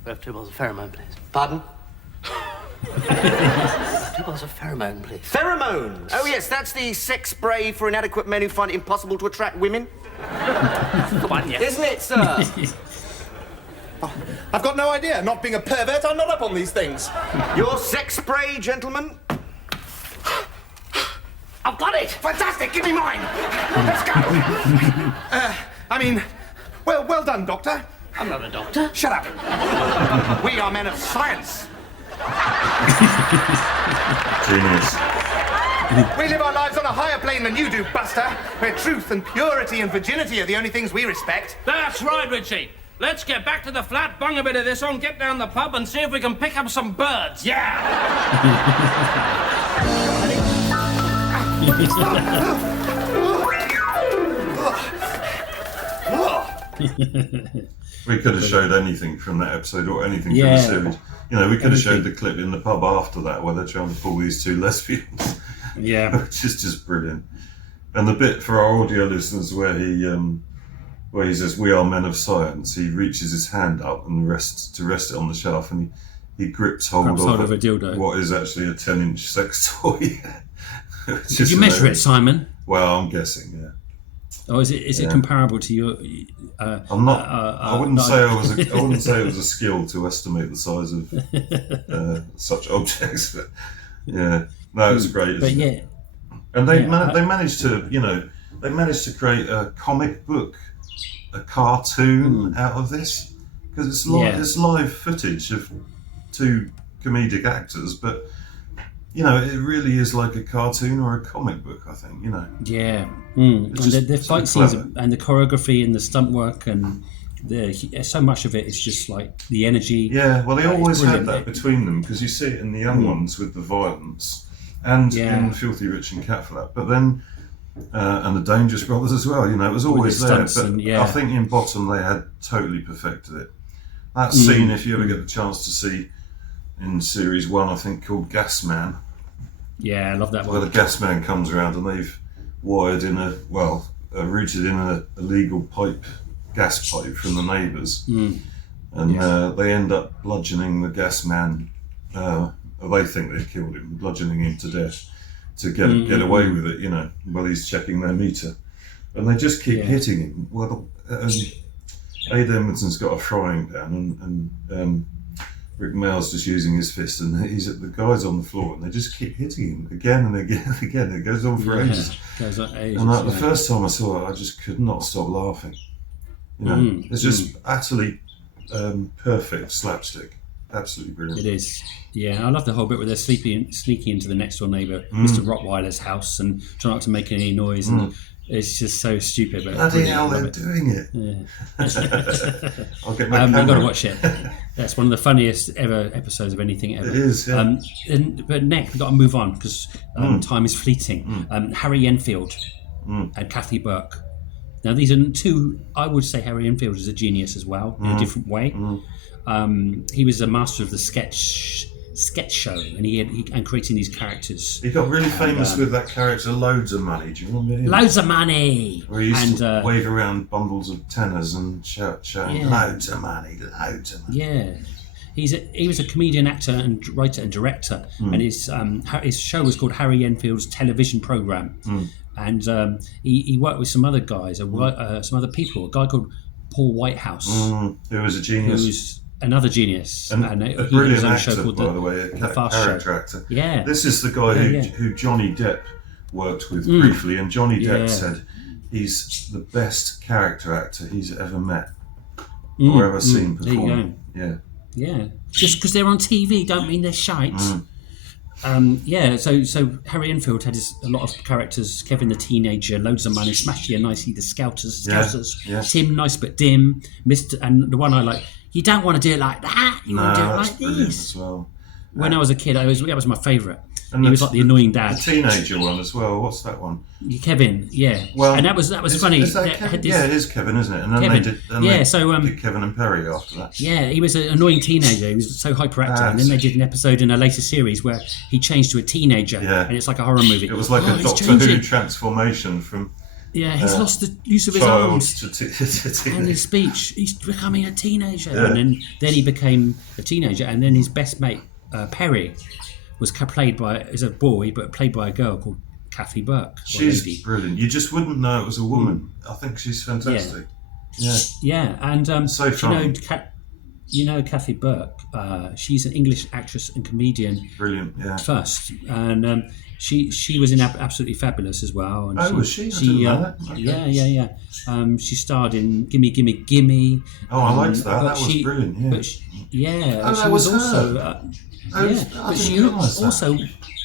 We have 2 bottles of pheromone, please. Pardon? 2 bottles of pheromone, please. Pheromone! Oh, yes, that's the sex spray for inadequate men who find it impossible to attract women. Come on, yes. Isn't it, sir? I've got no idea. Not being a pervert, I'm not up on these things. Your sex spray, gentlemen? I've got it! Fantastic, give me mine. Let's go. Well done, Doctor. I'm not a doctor. Shut up. We are men of science. Genius. We live our lives on a higher plane than you do, Buster, where truth and purity and virginity are the only things we respect. That's right, Richie. Let's get back to the flat, bung a bit of this on, get down the pub and see if we can pick up some birds. Yeah! We could have showed anything from that episode or anything from the series. You know, we could have showed the clip in the pub after that where they're trying to pull these 2 lesbians. Yeah. Which is just brilliant. And the bit for our audio listeners where he says, "We are men of science," he reaches his hand up and to rest it on the shelf, and he grips hold of a dildo. What is actually a 10-inch sex toy. Did you measure it, Simon? Well, I'm guessing, yeah. Or is it comparable to your? I'm not. I wouldn't say I wouldn't say it was a skill to estimate the size of such objects, but yeah, no, it's great. But yeah, it? And they managed to create a comic book, a cartoon out of this, because it's live footage of 2 comedic actors, but. You know, it really is like a cartoon or a comic book, I think, you know. Yeah. And the fight scenes and the choreography and the stunt work and so much of it is just like the energy. Yeah, well, they always had that between them, because you see it in the young ones with the violence and in Filthy Rich and Cat Flap, but then, and the Dangerous Brothers as well, you know, it was always there. But I think in Bottom they had totally perfected it. That scene, if you ever get the chance to see, in series 1, I think, called Gas Man. Yeah, I love that one. Where the gas man comes around and they've wired in routed in a illegal gas pipe from the neighbours. And they end up bludgeoning the gas man, they think they've killed him, bludgeoning him to death to get away with it, you know, while he's checking their meter. And they just keep hitting him. Well, Aid Edmondson's got a frying pan and Rick Mail's just using his fist, and the guy's on the floor, and they just keep hitting him again and again and again. It goes on for ages. Goes on ages. And the first time I saw it, I just could not stop laughing. You know, it's just utterly perfect slapstick. Absolutely brilliant. It is. Yeah, I love the whole bit where they're sneaking into the next door neighbour, Mr. Rottweiler's house, and trying not to make any noise. And it's just so stupid. But bloody hell, they're doing it. Yeah. I'll get my camera. You've got to watch it. That's one of the funniest ever episodes of anything ever. It is, yeah. But next, we've got to move on because time is fleeting. Harry Enfield and Kathy Burke. Now, these are 2, I would say Harry Enfield is a genius as well, in a different way. He was a master of the sketch show, and creating these characters. He got really famous with that character, Loads of Money. Do you remember him? Loads of Money! Where he used to wave around bundles of tenors and shouting, loads of money, loads of money. Yeah. He was a comedian, actor, and writer and director, and his show was called Harry Enfield's Television Programme. And he worked with some other guys, some other people, a guy called Paul Whitehouse. Who was a genius. Who was another genius. And a brilliant actor, by the way, a character actor. Yeah. This is the guy who Johnny Depp worked with briefly, and Johnny Depp said he's the best character actor he's ever met or ever seen perform. There you go. Yeah. Yeah, just because they're on TV don't mean they're shite. So Harry Enfield had a lot of characters. Kevin the teenager, loads of money, Smashy and Nicey the Scousers, Tim Nice but Dim, Mr. and the one I like. You don't want to do it like that. You want to do it like this. As well. When I was a kid, that was my favourite. And he was like the annoying dad. The teenager one as well. What's that one? Kevin, yeah. Well, and that was funny. Is that Kevin? Yeah, it is Kevin, isn't it? And then Kevin. they did Kevin and Perry after that. Yeah, he was an annoying teenager. He was so hyperactive. And then they did an episode in a later series where he changed to a teenager. Yeah. And it's like a horror movie. It was like a Doctor Who transformation from... Yeah, he's lost the use of his arms and his speech. He's becoming a teenager. Yeah. And then he became a teenager. And then his best mate, Perry, was played by as a boy, but played by a girl called Kathy Burke. She's brilliant. You just wouldn't know it was a woman. I think she's fantastic. Yeah, and so funny. You know Kathy Burke. She's an English actress and comedian. Brilliant. Yeah. First, and she was in Absolutely Fabulous as well. And was she? I didn't know that. Okay. Yeah. She starred in Gimme Gimme Gimme. Oh, I liked that. That was brilliant. Yeah. But she was also. But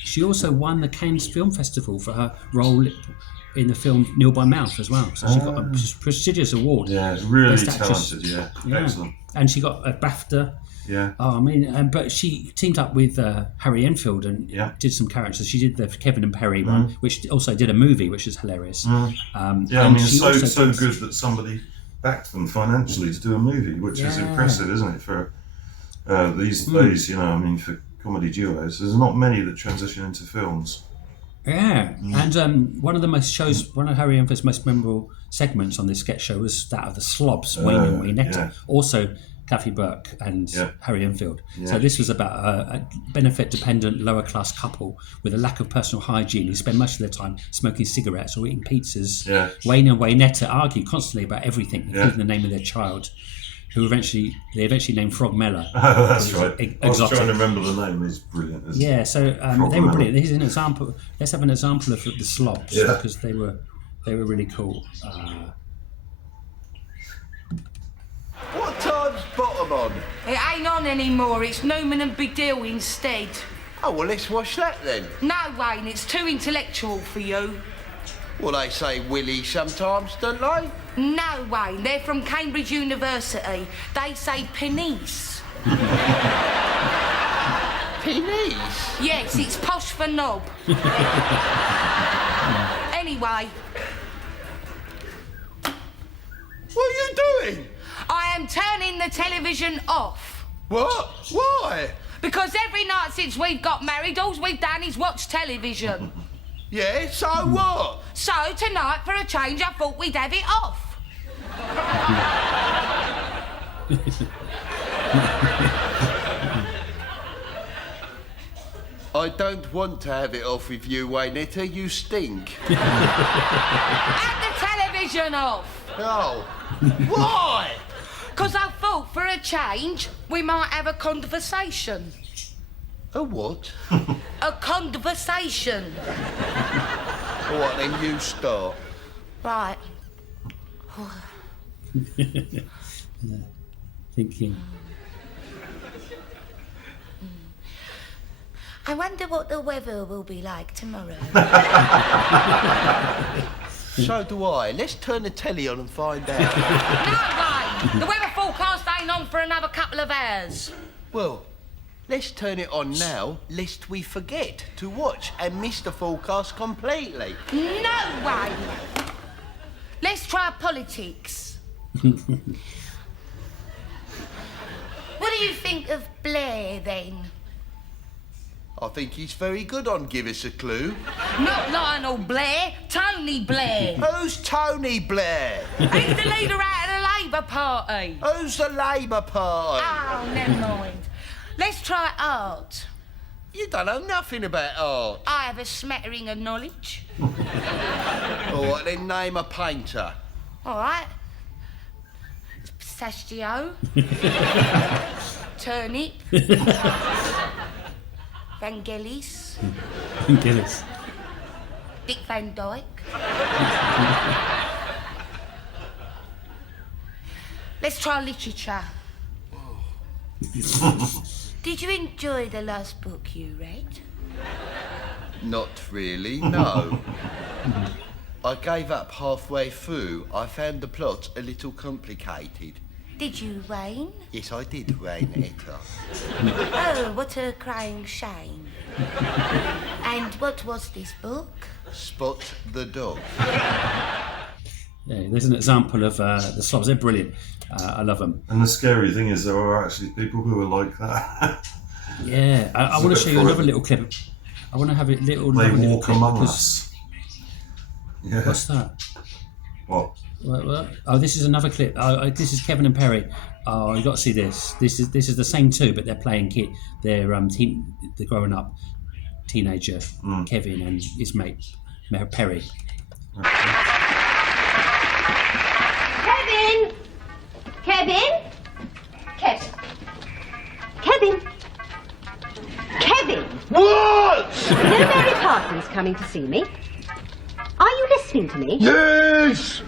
she also won the Cannes Film Festival for her role in the film Nil by Mouth as well. So she got a prestigious award. Yeah, really Best Actress. talented. Yeah, excellent. And she got a BAFTA. Yeah. Oh, I mean, but she teamed up with Harry Enfield and did some characters. She did the Kevin and Perry one, which also did a movie, which is hilarious. It's so good that somebody backed them financially to do a movie, which is impressive, isn't it? For these days, for comedy duos, there's not many that transition into films. Yeah, and one of Harry Enfield's most memorable segments on this sketch show was that of the slobs, Wayne and Waynetta. Also, Kathy Burke and Harry Enfield. Yeah. So this was about a benefit-dependent lower-class couple with a lack of personal hygiene who spend most of their time smoking cigarettes or eating pizzas. Yeah. Wayne and Waynetta argue constantly about everything, including the name of their child, who eventually named Frog Mellor. Oh, that's right. Exotic. I was trying to remember the name. It's brilliant. Isn't it? So they were brilliant. Here's an example. Let's have an example of the slobs because they were really cool. What time's bottom on? It ain't on anymore. It's Newman and Bedell instead. Oh, well, let's watch that then. No, Wayne, it's too intellectual for you. Well, they say Willie sometimes, don't they? No, Wayne, they're from Cambridge University. They say Penise. Penise? Yes, it's posh for knob. Anyway. What are you doing? I am turning the television off. What? Why? Because every night since we've got married, all we've done is watch television. Yeah, so what? So tonight, for a change, I thought we'd have it off. I don't want to have it off with you, Waynetta. You stink. Have the television off. Oh. Why? Because I thought, for a change, we might have a conversation. A what? A conversation. All right, then you start. Right. Thinking. I wonder what the weather will be like tomorrow. So do I. Let's turn the telly on and find out. No, Wayne. The weather forecast ain't on for another couple of hours. Well, let's turn it on now, lest we forget to watch and miss the forecast completely. No, Wayne. Let's try politics. What do you think of Blair, then? I think he's very good on Give Us a Clue. Not Lionel Blair, Tony Blair. Who's Tony Blair? He's the leader out of the Labour Party. Who's the Labour Party? Oh, never mind. Let's try art. You don't know nothing about art. I have a smattering of knowledge. All right, then name a painter. All right. Pistachio. Turnip. Vangelis. Vangelis. Dick Van Dyke. Let's try literature. Did you enjoy the last book you read? Not really, no. I gave up halfway through. I found the plot a little complicated. Did you, Wayne? Yes, I did, Wayne Etta. Oh, what a crying shame. And what was this book? Spot the Dog. Yeah, there's an example of the slobs. They're brilliant. I love them. And the scary thing is, there are actually people who are like that. Yeah, I want to show you another little clip. I want to have a little. They little walk clip among because- us. Yeah. What's that? What? What? Oh, this is another clip. This is Kevin and Perry. Oh, you got to see this. This is the same two, but they're playing kid. They're they're growing up teenager. Kevin and his mate Perry. Kevin! Kevin! Kevin! Kevin! Kevin! What? You know Mary Parsons coming to see me? Are you listening to me? Yes!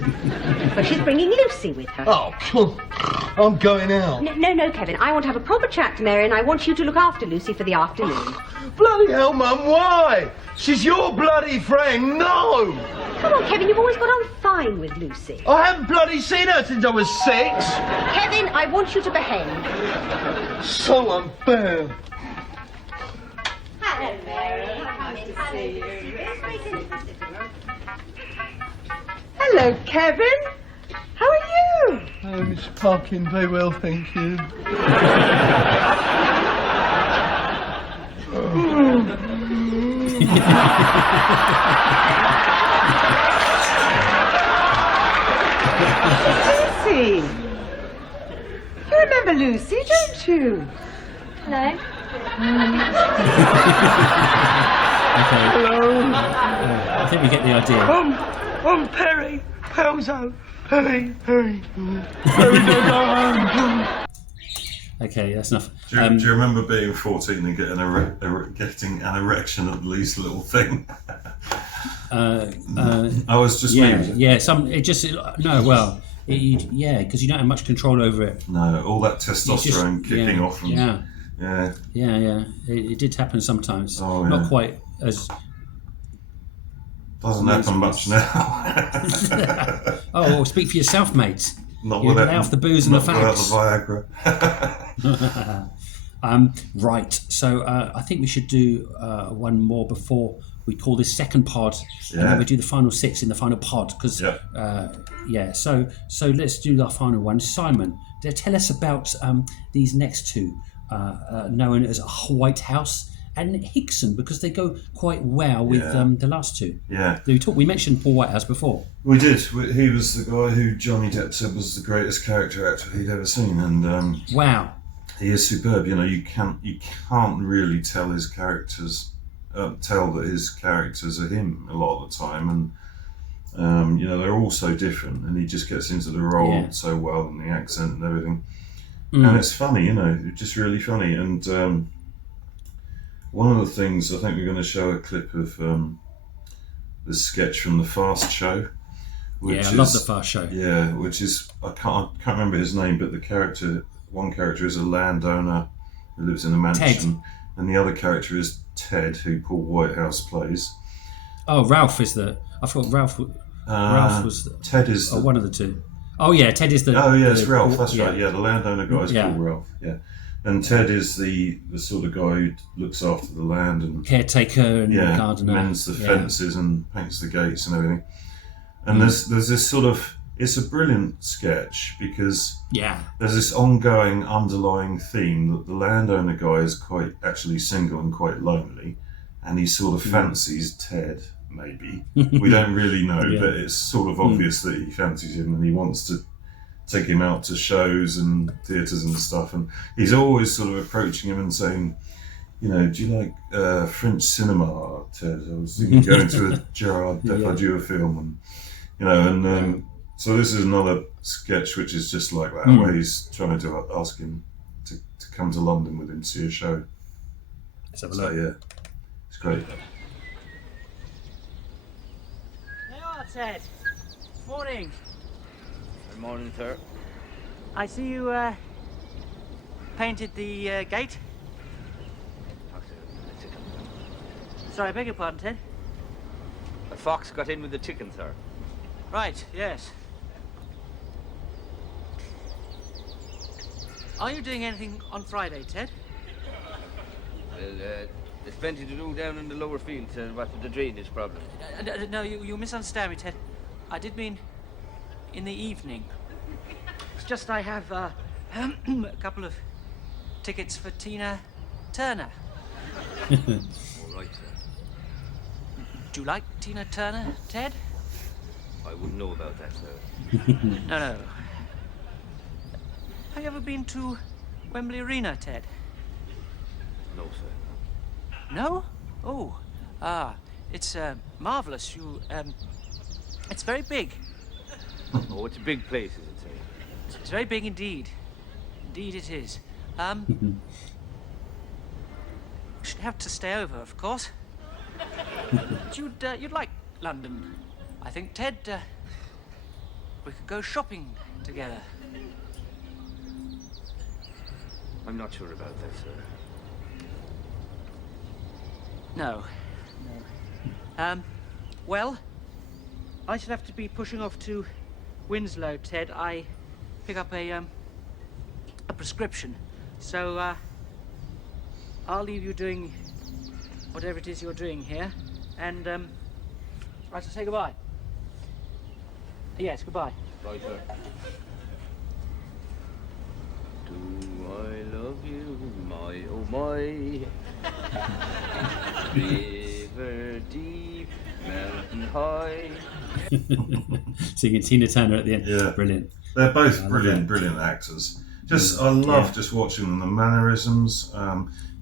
Well, she's bringing Lucy with her. Oh, come. I'm going out. No, Kevin. I want to have a proper chat to Mary, and I want you to look after Lucy for the afternoon. Bloody hell, Mum, why? She's your bloody friend, no! Come on, Kevin, you've always got on fine with Lucy. I haven't bloody seen her since I was 6. Kevin, I want you to behave. So unfair. Hello, Mary. Come in to see you. Hello, Kevin. How are you? Oh, Miss Parkin, very well, thank you. Lucy. You remember Lucy, don't you? Hello. Okay. Hello. I think we get the idea. Perry. Pelzo. Perry. Okay, that's enough. Do you remember being 14 and getting an erection at the least little thing? I was just weird. Yeah. Because you don't have much control over it. No, all that testosterone kicking off. And, yeah. It did happen sometimes. Oh, Not quite as. Doesn't happen much now. Oh, speak for yourself, mate. Not You without lay off the booze and the facts. Without the Viagra. Right. So I think we should do one more before we call this second pod, and then we do the final 6 in the final pod. Because So let's do our final one. Simon, tell us about these next two, known as White House and Hickson, because they go quite well with the last two. Yeah. We mentioned Paul Whitehouse before. We did. He was the guy who Johnny Depp said was the greatest character actor he'd ever seen, and wow, he is superb. You know, you can't really tell his characters, tell that his characters are him a lot of the time, and you know, they're all so different, and he just gets into the role so well, and the accent and everything, and it's funny, you know, just really funny. And one of the things, I think we're going to show a clip of the sketch from the Fast Show. I love the Fast Show. Yeah, which is, I can't remember his name, but one character is a landowner who lives in a mansion, Ted. and the other character is Ted, who Paul Whitehouse plays. Oh, Ralph is the. I thought Ralph was. Ted is one of the two. Oh yeah, Ted is the. Oh yeah, it's the- Ralph. That's right. Yeah, the landowner guy is called Ralph. Yeah, and Ted is the sort of guy who looks after the land and caretaker and gardener. mends the fences and paints the gates and everything. And there's this sort of, it's a brilliant sketch because there's this ongoing underlying theme that the landowner guy is quite actually single and quite lonely, and he sort of fancies Ted. Maybe we don't really know, but it's sort of obvious that he fancies him and he wants to take him out to shows and theatres and stuff, and he's always sort of approaching him and saying, you know, do you like French cinema, Ted? I was thinking going to a Gerard Depardieu film, and you know, and so this is another sketch which is just like that, where he's trying to ask him to come to London with him to see a show. Let's have a so look. yeah, it's great. There are, Ted. Morning. Good morning, sir. I see you painted the gate? Sorry, I beg your pardon, Ted. A fox got in with the chicken, sir. Right, yes. Are you doing anything on Friday, Ted? Well, there's plenty to do down in the lower field, sir, what with the drainage problem. No, you misunderstand me, Ted. I did mean in the evening. It's just I have a couple of tickets for Tina Turner. All right, sir. Do you like Tina Turner, Ted? I wouldn't know about that, sir. No. Have you ever been to Wembley Arena, Ted? No, sir. No? Oh, it's marvelous. It's very big. Oh, it's a big place, is it, sir? It's very big indeed. Indeed it is. Should have to stay over, of course. But you'd like London, I think, Ted. We could go shopping together. I'm not sure about that, sir. No. Well, I shall have to be pushing off to Winslow, Ted. I pick up a prescription. So, I'll leave you doing whatever it is you're doing here. And, I shall say goodbye. Yes, goodbye. Right, sir. Do I love you, my, oh my? River deep, mountain high. Singing Tina Turner at the end. Yeah. Brilliant. They're both brilliant actors. I love just watching them, the mannerisms.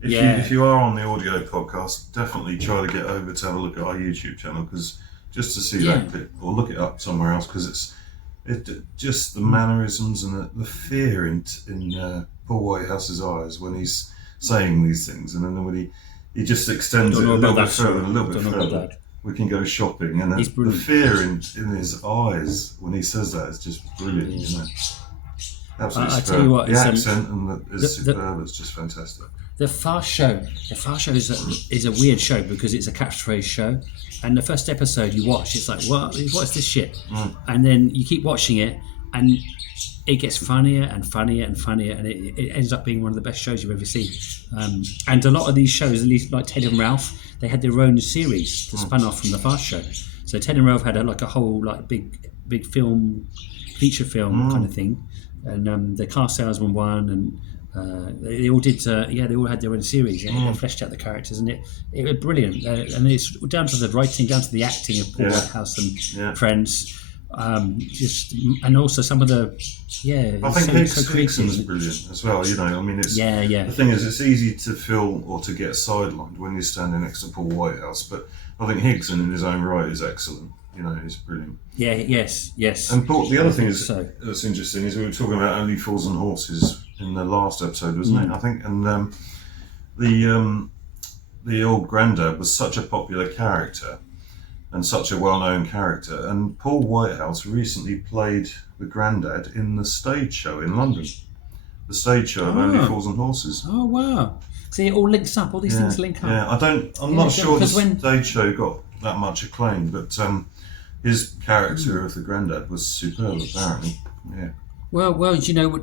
If you are on the audio podcast, definitely try to get over to have a look at our YouTube channel, because just to see that clip, or look it up somewhere else, because it's just the mannerisms and the fear in Paul Whitehouse's eyes when he's saying these things, and then when he just extends it a little bit further. We can go shopping, and the fear in his eyes when he says that is just brilliant, isn't it? Absolutely superb. I tell you what, the accent is superb. It's just fantastic. The Fast Show is a weird show because it's a catchphrase show, and the first episode you watch, it's like, what's this shit? And then you keep watching it, and it gets funnier and funnier and funnier, and it ends up being one of the best shows you've ever seen. And a lot of these shows, at least like Ted and Ralph, they had their own series that spun off from the Fast Show. So Ted and Ralph had a whole big film, feature film kind of thing, and the Car Salesman one, and they all did. They all had their own series. They fleshed out the characters, and it was brilliant. And it's down to the writing, down to the acting of Paul Whitehouse and friends. And also some of the I think Higson's brilliant as well. It's the thing is, it's easy to feel or to get sidelined when you're standing next to Paul Whitehouse, but I think Higson in his own right is excellent. He's brilliant. Yes. And Paul, the other thing that's interesting is we were talking about Only Fools and Horses in the last episode, wasn't it? I think, and the old granddad was such a popular character and such a well-known character, and Paul Whitehouse recently played the granddad in the stage show in London, the stage show of Only Fools and Horses. Oh wow! See, it all links up. All these things link up. Yeah, I'm not sure the stage show got that much acclaim, but his character of the granddad was superb, apparently. Yeah. Well, when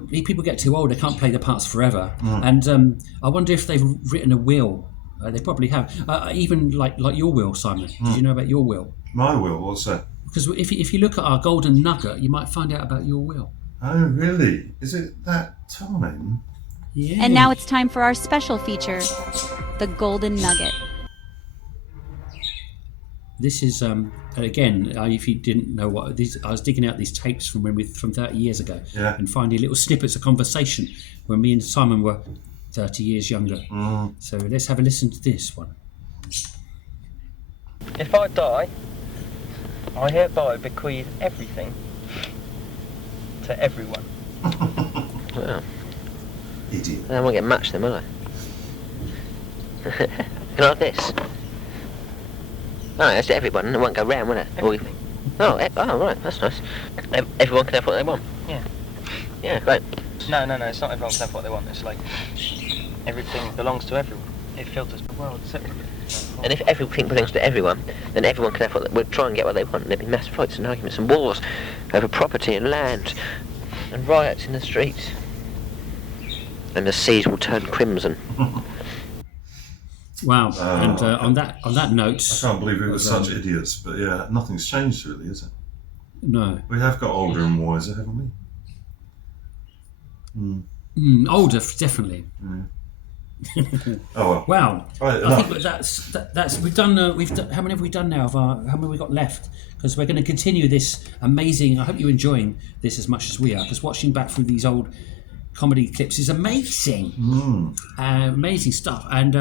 people get too old, they can't play the parts forever, and I wonder if they've written a will. They probably have. Even like your will, Simon. Did you know about your will? My will? What's that? Because if you look at our golden nugget, you might find out about your will. Oh, really? Is it that time? Yeah. And now it's time for our special feature, the Golden Nugget. This is again. If you didn't know what these, I was digging out these tapes from 30 years ago, and finding little snippets of conversation when me and Simon were 30 years younger. So let's have a listen to this one. If I die, I hereby bequeath everything to everyone. Well, idiot. I won't get much then, will I? Can I have this? Oh, that's to everyone, and it won't go round, will it? Everything. Right, that's nice. Everyone can have what they want. Yeah. Yeah, great. No, it's not everyone can have what they want. It's like everything belongs to everyone. It filters the world separately. And if everything belongs to everyone, then everyone can have what we'll try and get what they want. And there'll be mass fights and arguments and wars over property and land, and riots in the streets. And the seas will turn crimson. Wow! And on that note, I can't believe we were such idiots. But yeah, nothing's changed really, is it? No. We have got older and wiser, haven't we? Older, definitely. Oh well. Wow! Right, I think that's we've done. How many have we done now? How many have we got left? Because we're going to continue this amazing. I hope you're enjoying this as much as we are. Because watching back through these old comedy clips is amazing. Amazing stuff. And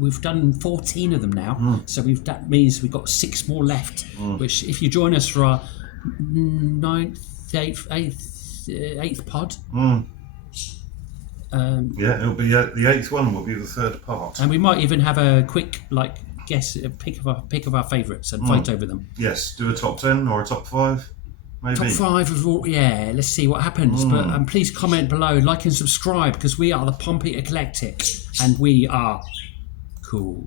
we've done 14 of them now. So that means we've got 6 more left. Which, if you join us for our 8th pod. Yeah, it'll be the 8th one will be the 3rd part, and we might even have a quick guess, a pick of our favourites and fight over them. Yes, do a top 10 or a top 5, maybe. Top 5 of all, yeah. Let's see what happens. But please comment below, like and subscribe, because we are the Pompey Eclectic, and we are cool.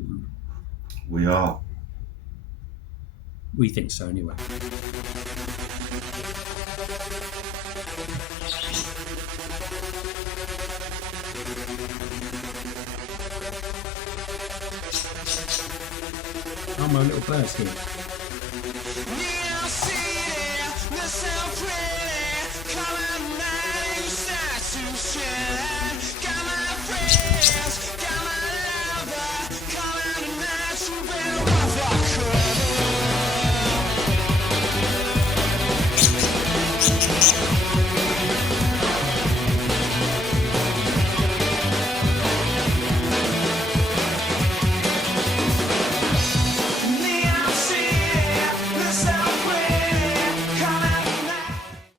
We are. We think so, anyway. Oh, my little bird's here.